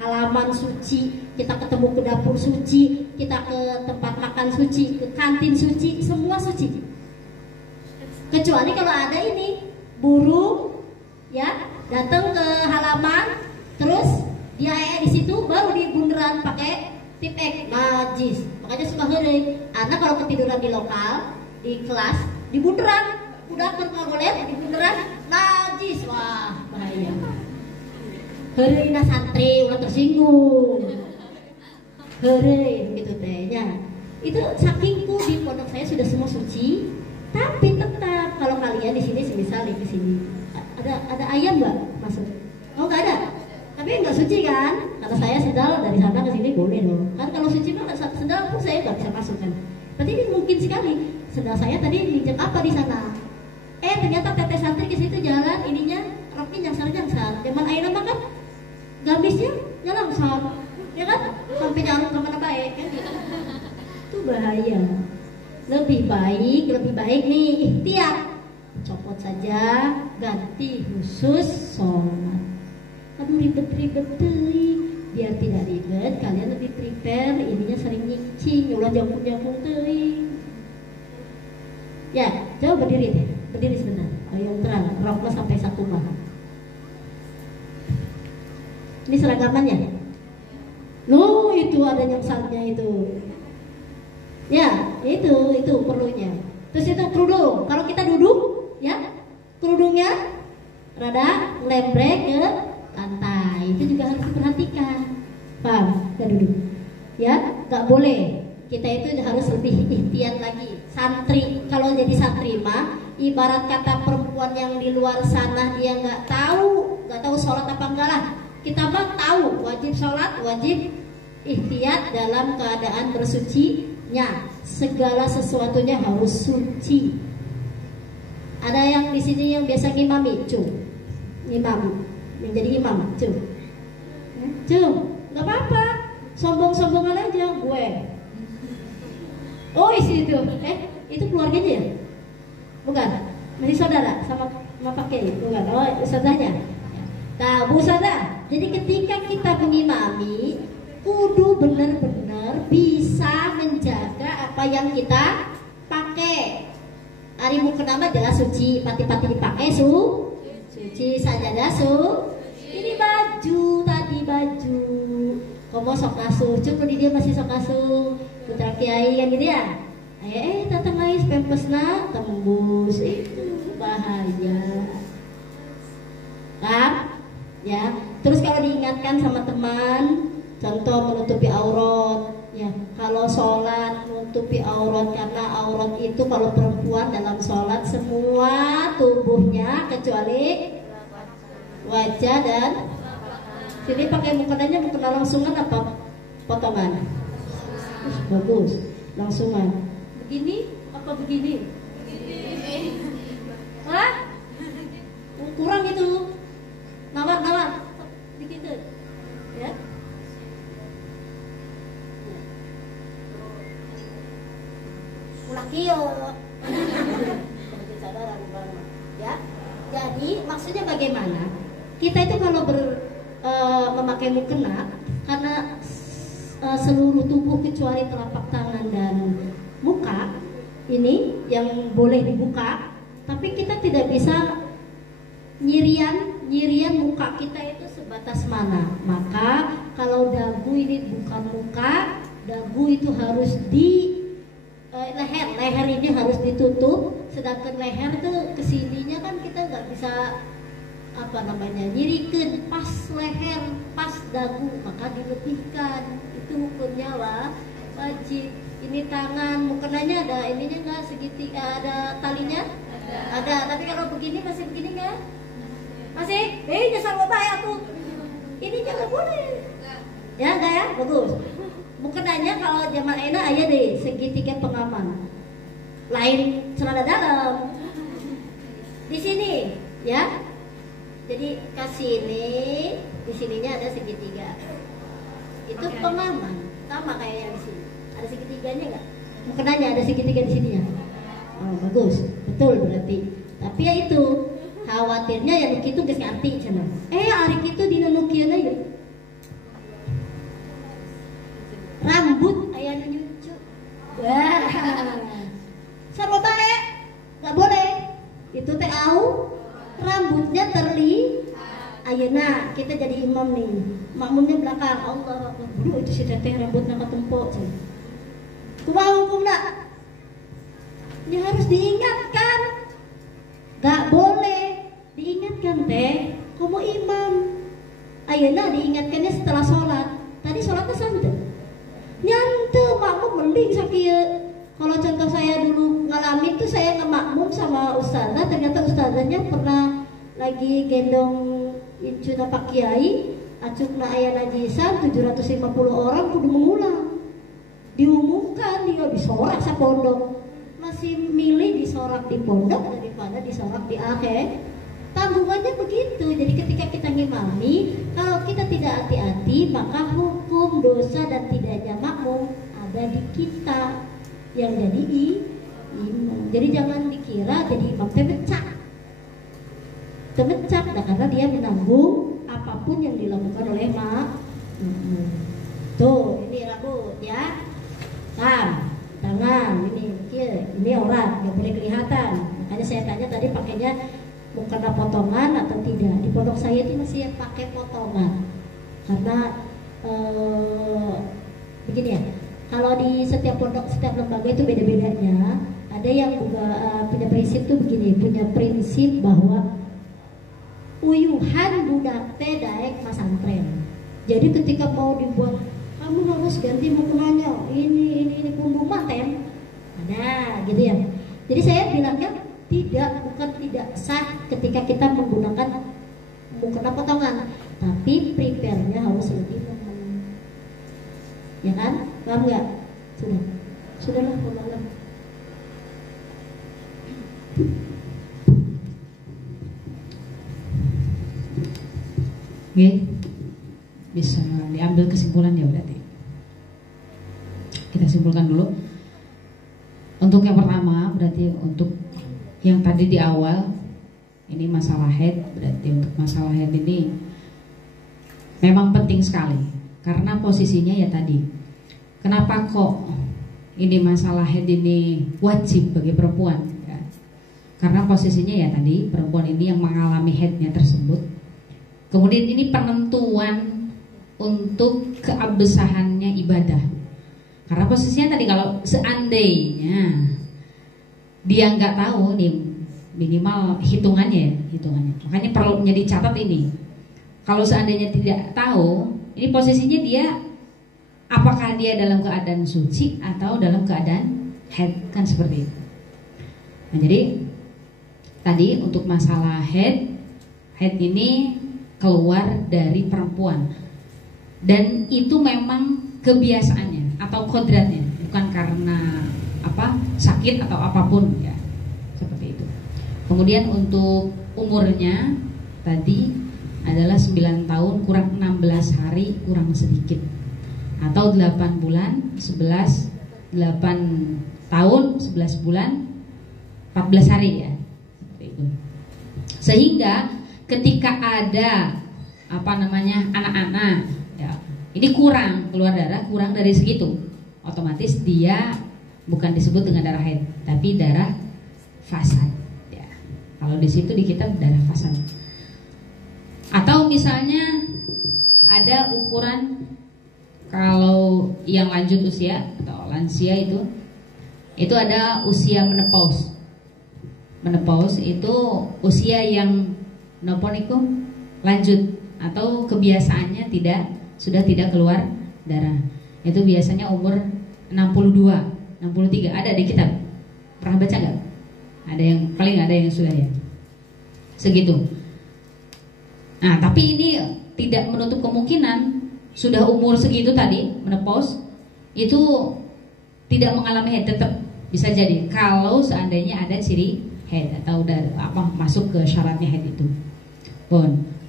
Halaman suci, kita ketemu ke dapur suci, kita ke tempat makan suci, ke kantin suci, semua suci. Kecuali kalau ada ini burung ya datang ke halaman, terus dia di situ baru di bunderan pakai tip X najis. Makanya suka heureuy. Anak kalau ketiduran di lokal, di kelas, di bunderan, udah boleh di bunderan najis. Wah, bahaya. Heureuy na santri ulah tersinggung. Heureuy gitu tehnya. Itu sakingku di pondok saya sudah semua suci, tapi tetap kalau kalian di sini semisal di sini ada ayam nggak masuk? Oh nggak ada. Tapi nggak suci kan? Kata saya sendal dari sana ke sini boleh dong. Kan kalau suci mah sendal pun saya nggak bisa masukkan. Berarti ini mungkin sekali. Sendal saya tadi diinjek apa di sana? Ternyata teteh santri ke situ jalan ininya roknya nyangsar. Zaman ayeuna mah kan gamisnya nyalangsar, ya kan? Sampai jalan kemana baik kan? Itu bahaya. Lebih baik nih ikhtiar. Copot saja, ganti khusus sholat. Aduh ribet teuing. Biar tidak ribet, kalian lebih prepare, ininya sering nyicing, ulah jangkung teuing. Ya, coba berdiri deh. Berdiri sebentar. Yang terang, roknya sampai satu maha. Ini seragamannya. Loh, itu ada nyangsarnya itu. Ya, itu perlunya. Terus itu kerudung. Kalau kita duduk, ya, kerudungnya rada lembrek ke lantai. Itu juga harus diperhatikan. Paham? Kita duduk. Ya, nggak boleh. Kita itu harus lebih ikhtiar lagi. Santri, kalau jadi santri mah, ibarat kata perempuan yang di luar sana dia nggak tahu sholat apa enggak lah. Kita mah tahu, wajib sholat, wajib ikhtiar dalam keadaan bersucinya. Segala sesuatunya harus suci. Ada yang di sini yang biasa ngimami, ngimam, menjadi imam, nggak apa-apa, sombongan aja gue. Oh isi itu, itu keluarganya ya? Bukan, masih saudara sama Pak Kiai, bukan? Oh ustadzahnya. Nah Bu Ustadzah, jadi ketika kita mengimami, kudu benar-benar bisa menjaga apa yang kita pakai. Hari mukena jelas suci, pati-pati dipakai suci, sajadah ini baju tadi baju. Komo sok asuh, cuma di dia masih sok asuh. Putra kiai yang gitu ya. Datang lagi pempesna tembus, itu bahaya. Kan? Ya. Terus kalau diingatkan sama teman, contoh menutupi aurat, ya. Kalau sholat menutupi aurat, karena aurat itu kalau perempuan dalam sholat semua tubuhnya kecuali wajah dan sini pakai mukena langsungan apa potongan? Bagus, langsungan. Begini apa begini? Hah? Kurang itu. Nawar dikit tuh. Ya. Ulakio. Ya. Jadi maksudnya bagaimana? Kita itu kalau memakai mukena karena seluruh tubuh kecuali telapak tangan dan muka ini yang boleh dibuka, tapi kita tidak bisa nyirian muka kita itu sebatas mana. Maka kalau dagu ini bukan muka, dagu itu harus di leher ini harus ditutup, sedangkan leher tuh kesininya kan kita nggak bisa nyirikeun pas leher, pas dagu, maka dilebihkan. Itu hukumnya wajib. Ini tangan, mukenanya ada ininya nggak segitiga, ada talinya? Ada. Tapi kalau begini masih begini nggak? Masih? Nyasar loba ya aku. Ini jangan boleh. Ya enggak ya? Bagus. Mukenanya kalau zaman enak aja deh segitiga pengaman. Lain celana dalam. Di sini, ya. Jadi kasih ini, di sininya ada segitiga. Itu pengaman, sama kayak yang di sini. Ada segitiganya nggak? Mukenanya ada segitiga di sininya. Oh bagus, betul berarti. Tapi ya itu khawatirnya yang begitu geus ngarti cenah. Ari kitu dina nu kieu ya. Rambut aya nu nyucu. Wah. Sarota nggak boleh. Itu teh rambutnya ayeuna kita jadi imam nih, makmumnya belakang. Allah Akbar. Dulu itu si teteh rambutnya ketempok. Kumaha hukumna? Ya harus diingatkan. Gak boleh diingatkan teh. Kamu imam. Ayeuna diingatkannya setelah sholat. Tadi sholatnya santai. Nyante makmum mending sakieu. Kalau contoh saya dulu ngalamin tuh, saya ngemakmum sama ustazah, ternyata ustazahnya pernah lagi gendong incuna pak kiai, acukna aya najisan 750 orang kudu mengulang. Diumumkan dia disorak sa pondok. Masih milih disorak di pondok daripada disorak di akhir. Tanggungannya begitu. Jadi ketika kita ngimami, kalau kita tidak hati-hati, maka hukum dosa dan tidaknya makmum ada di kita yang jadi imam. Jadi jangan dikira jadi imam temecak, nah, karena dia menanggung apapun yang dilakukan oleh makmum. Tuh, ini rambut ya, tangan, ini orang nggak boleh kelihatan. Makanya saya tanya tadi pakainya mukena potongan atau tidak. Di pondok saya itu masih pakai potongan karena begini ya. Kalau di setiap pondok, setiap lembaga itu beda-bedanya. Ada yang juga punya prinsip tuh begini, punya prinsip bahwa uyuhan budak teh daek masantren. Jadi ketika mau dibuat, kamu harus ganti mukenanya, ini punggung maten. Ada gitu ya. Jadi saya bilangnya bukan tidak sah ketika kita menggunakan mukena potongan, tapi prepare-nya harus lebih ya kan? Paham nggak? Sudahlah, pemaham. Oke, bisa diambil kesimpulan ya berarti. Kita simpulkan dulu. Untuk yang pertama berarti untuk yang tadi di awal ini masalah haid, berarti untuk masalah haid ini memang penting sekali. Karena posisinya ya tadi, kenapa kok ini masalah haid ini wajib bagi perempuan ya? Karena posisinya ya tadi, perempuan ini yang mengalami haidnya tersebut. Kemudian ini penentuan untuk keabsahannya ibadah. Karena posisinya tadi, kalau seandainya dia nggak tahu nih, minimal hitungannya. Makanya perlu menjadi catat ini. Kalau seandainya tidak tahu, ini posisinya dia, apakah dia dalam keadaan suci atau dalam keadaan haid, kan seperti itu. Nah jadi tadi untuk masalah haid ini keluar dari perempuan, dan itu memang kebiasaannya atau kodratnya, bukan karena sakit atau apapun ya, seperti itu. Kemudian untuk umurnya tadi adalah 9 tahun kurang 16 hari kurang sedikit, atau 8 bulan 8 tahun 11 bulan 14 hari ya, seperti itu. Sehingga ketika ada anak-anak ya, ini kurang keluar darah, kurang dari segitu, otomatis dia bukan disebut dengan darah haid, tapi darah fasad ya. Kalau di situ di kitab darah fasad. Atau misalnya ada ukuran, kalau yang lanjut usia atau lansia itu ada usia menopause. Menopause itu usia yang noponikum lanjut atau kebiasaannya sudah tidak keluar darah. Itu biasanya umur 62, 63, ada di kitab. Pernah baca nggak? Ada yang paling ada yang sudah ya segitu. Nah, tapi ini tidak menutup kemungkinan sudah umur segitu tadi menopause itu tidak mengalami haid, tetap bisa jadi kalau seandainya ada ciri haid atau masuk ke syaratnya haid itu.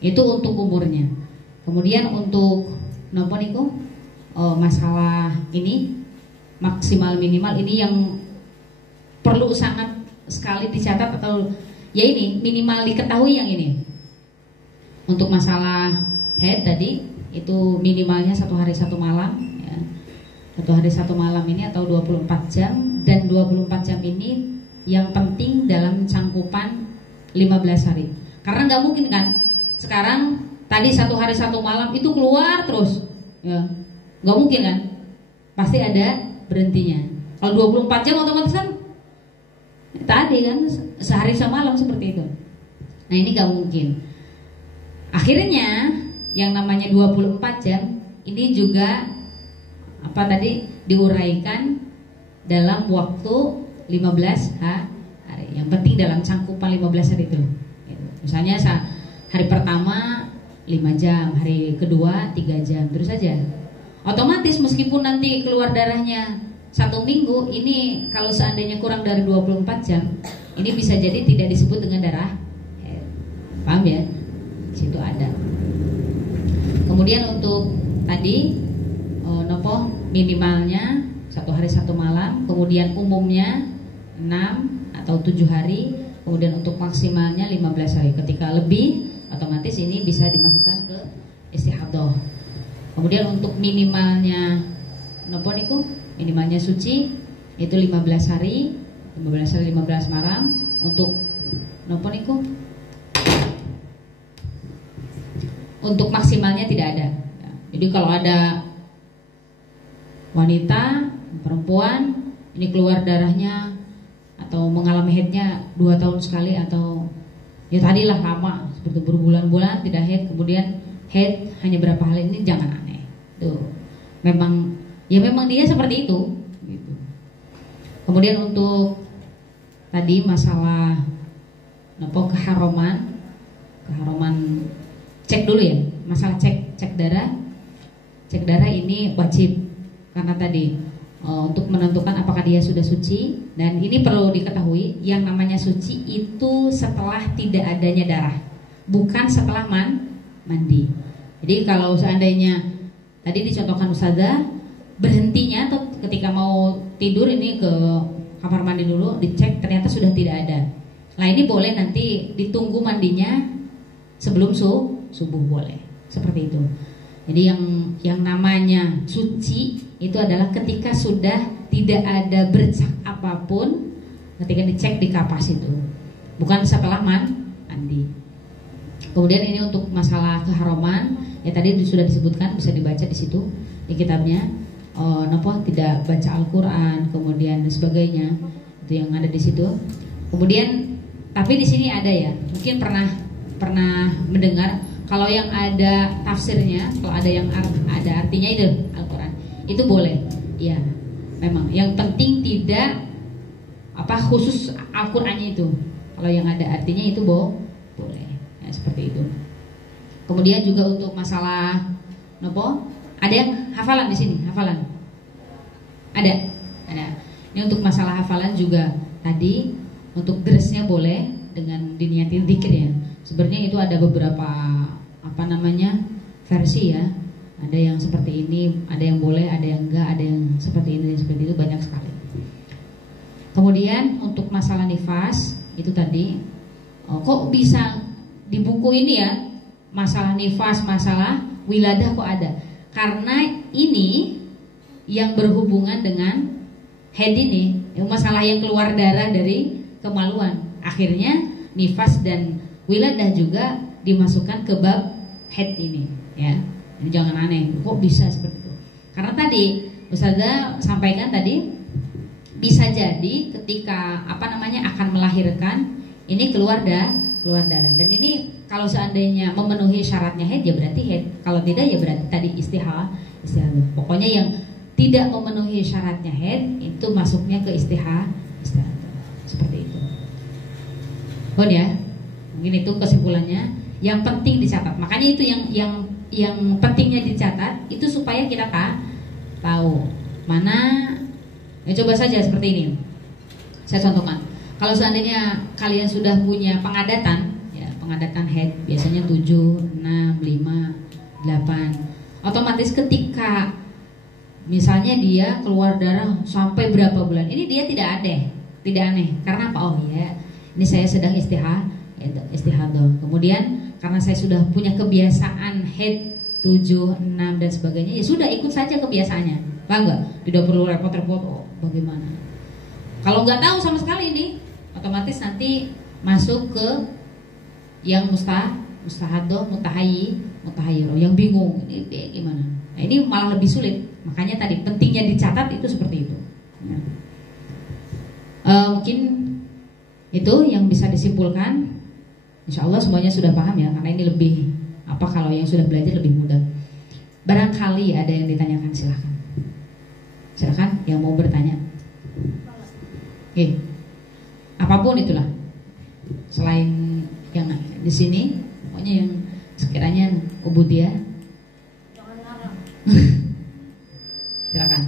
Itu untuk umurnya. Kemudian untuk masalah ini maksimal minimal ini yang perlu sangat sekali dicatat, atau ya ini minimal diketahui yang ini. Untuk masalah haid tadi itu minimalnya 1 hari 1 malam ya. 1 hari 1 malam ini atau 24 jam, dan 24 jam ini yang penting dalam cangkupan 15 hari. Karena nggak mungkin kan sekarang tadi 1 hari 1 malam itu keluar terus, ya nggak mungkin kan, pasti ada berhentinya. Kalau 24 jam otomatis kan tadi kan sehari semalam seperti itu. Nah ini nggak mungkin. Akhirnya yang namanya 24 jam ini juga apa tadi diuraikan dalam waktu 15 hari. Yang penting dalam cangkupan 15 hari itu. Misalnya hari pertama 5 jam, hari kedua 3 jam, terus saja. Otomatis meskipun nanti keluar darahnya 1 minggu, ini kalau seandainya kurang dari 24 jam, ini bisa jadi tidak disebut dengan darah haid. Paham ya? Di situ ada. Kemudian untuk tadi nopo minimalnya 1 hari 1 malam, kemudian umumnya 6 atau 7 hari, kemudian untuk maksimalnya 15 hari. Ketika lebih, otomatis ini bisa dimasukkan ke istihadah. Kemudian untuk minimalnya nopo niku, minimalnya suci itu 15 hari, 15 hari 15 malam. Untuk nopo niku, untuk maksimalnya tidak ada. Jadi kalau ada wanita, perempuan ini keluar darahnya atau mengalami haidnya 2 tahun sekali, atau ya tadilah lama seperti berbulan-bulan tidak haid, kemudian haid hanya berapa hari, ini jangan aneh. Tuh, memang dia seperti itu gitu. Kemudian untuk tadi masalah keharaman cek dulu ya, masalah cek darah ini wajib, karena tadi untuk menentukan apakah dia sudah suci. Dan ini perlu diketahui, yang namanya suci itu setelah tidak adanya darah, bukan setelah mandi. Jadi kalau seandainya tadi dicontohkan Ustazah, berhentinya atau ketika mau tidur ini ke kamar mandi dulu, dicek ternyata sudah tidak ada. Nah ini boleh nanti ditunggu mandinya sebelum subuh, boleh seperti itu. Jadi yang namanya suci itu adalah ketika sudah tidak ada bercak apapun ketika dicek di kapas itu, bukan setelah mandi. Kemudian ini untuk masalah keharaman, ya tadi sudah disebutkan, bisa dibaca di situ di kitabnya. Tidak baca Al-Quran, kemudian dan sebagainya, itu yang ada di situ. Kemudian tapi di sini ada ya, mungkin pernah mendengar kalau yang ada tafsirnya, kalau ada yang ada artinya itu Al-Quran, itu boleh. Ya, memang yang penting tidak khusus Al-Qurannya itu. Kalau yang ada artinya itu boleh. Ya, seperti itu. Kemudian juga untuk masalah ada yang hafalan di sini, hafalan? Ada. Ini untuk masalah hafalan juga tadi, untuk dressnya boleh dengan diniatin zikir ya. Sebenarnya itu ada beberapa versi ya. Ada yang seperti ini, ada yang boleh, ada yang enggak, ada yang seperti ini, seperti itu, banyak sekali. Kemudian untuk masalah nifas itu tadi, kok bisa di buku ini ya masalah nifas, masalah wiladah kok ada? Karena ini yang berhubungan dengan haid ini, masalah yang keluar darah dari kemaluan. Akhirnya nifas dan wiladah juga dimasukkan ke bab haid ini, ya. Ini jangan aneh, kok bisa seperti itu? Karena tadi Ustazah sampaikan tadi, bisa jadi ketika akan melahirkan ini keluar darah. Dan ini kalau seandainya memenuhi syaratnya haid ya berarti haid. Kalau tidak ya berarti tadi istihadah. Pokoknya yang tidak memenuhi syaratnya haid itu masuknya ke istihadah. Seperti itu. Bon ya. Mungkin itu kesimpulannya. Yang penting dicatat. Makanya itu yang pentingnya dicatat itu supaya kita tahu mana. Ya coba saja seperti ini. Saya contohkan. Kalau seandainya kalian sudah punya pengadatan, ya pengadatan haid biasanya 7, 6, 5, 8. Otomatis ketika misalnya dia keluar darah sampai berapa bulan, ini dia tidak aneh. Karena apa? Oh ya, ini saya sedang istihadah. Kemudian karena saya sudah punya kebiasaan haid 7, 6 dan sebagainya, ya sudah ikut saja kebiasaannya. Paham nggak? Tidak perlu repot-repot. Bagaimana? Kalau nggak tahu sama sekali ini, otomatis nanti masuk ke yang mustahadoh, mutahayyiro, yang bingung ini gimana. Nah, ini malah lebih sulit. Makanya tadi pentingnya dicatat itu seperti itu. Mungkin itu yang bisa disimpulkan. Insya Allah semuanya sudah paham ya, karena ini lebih kalau yang sudah belajar lebih mudah. Barangkali ada yang ditanyakan, silakan yang mau bertanya. Apapun itulah, selain yang di sini, pokoknya yang sekiranya ubudiyah. Jangan ngarang. Silakan.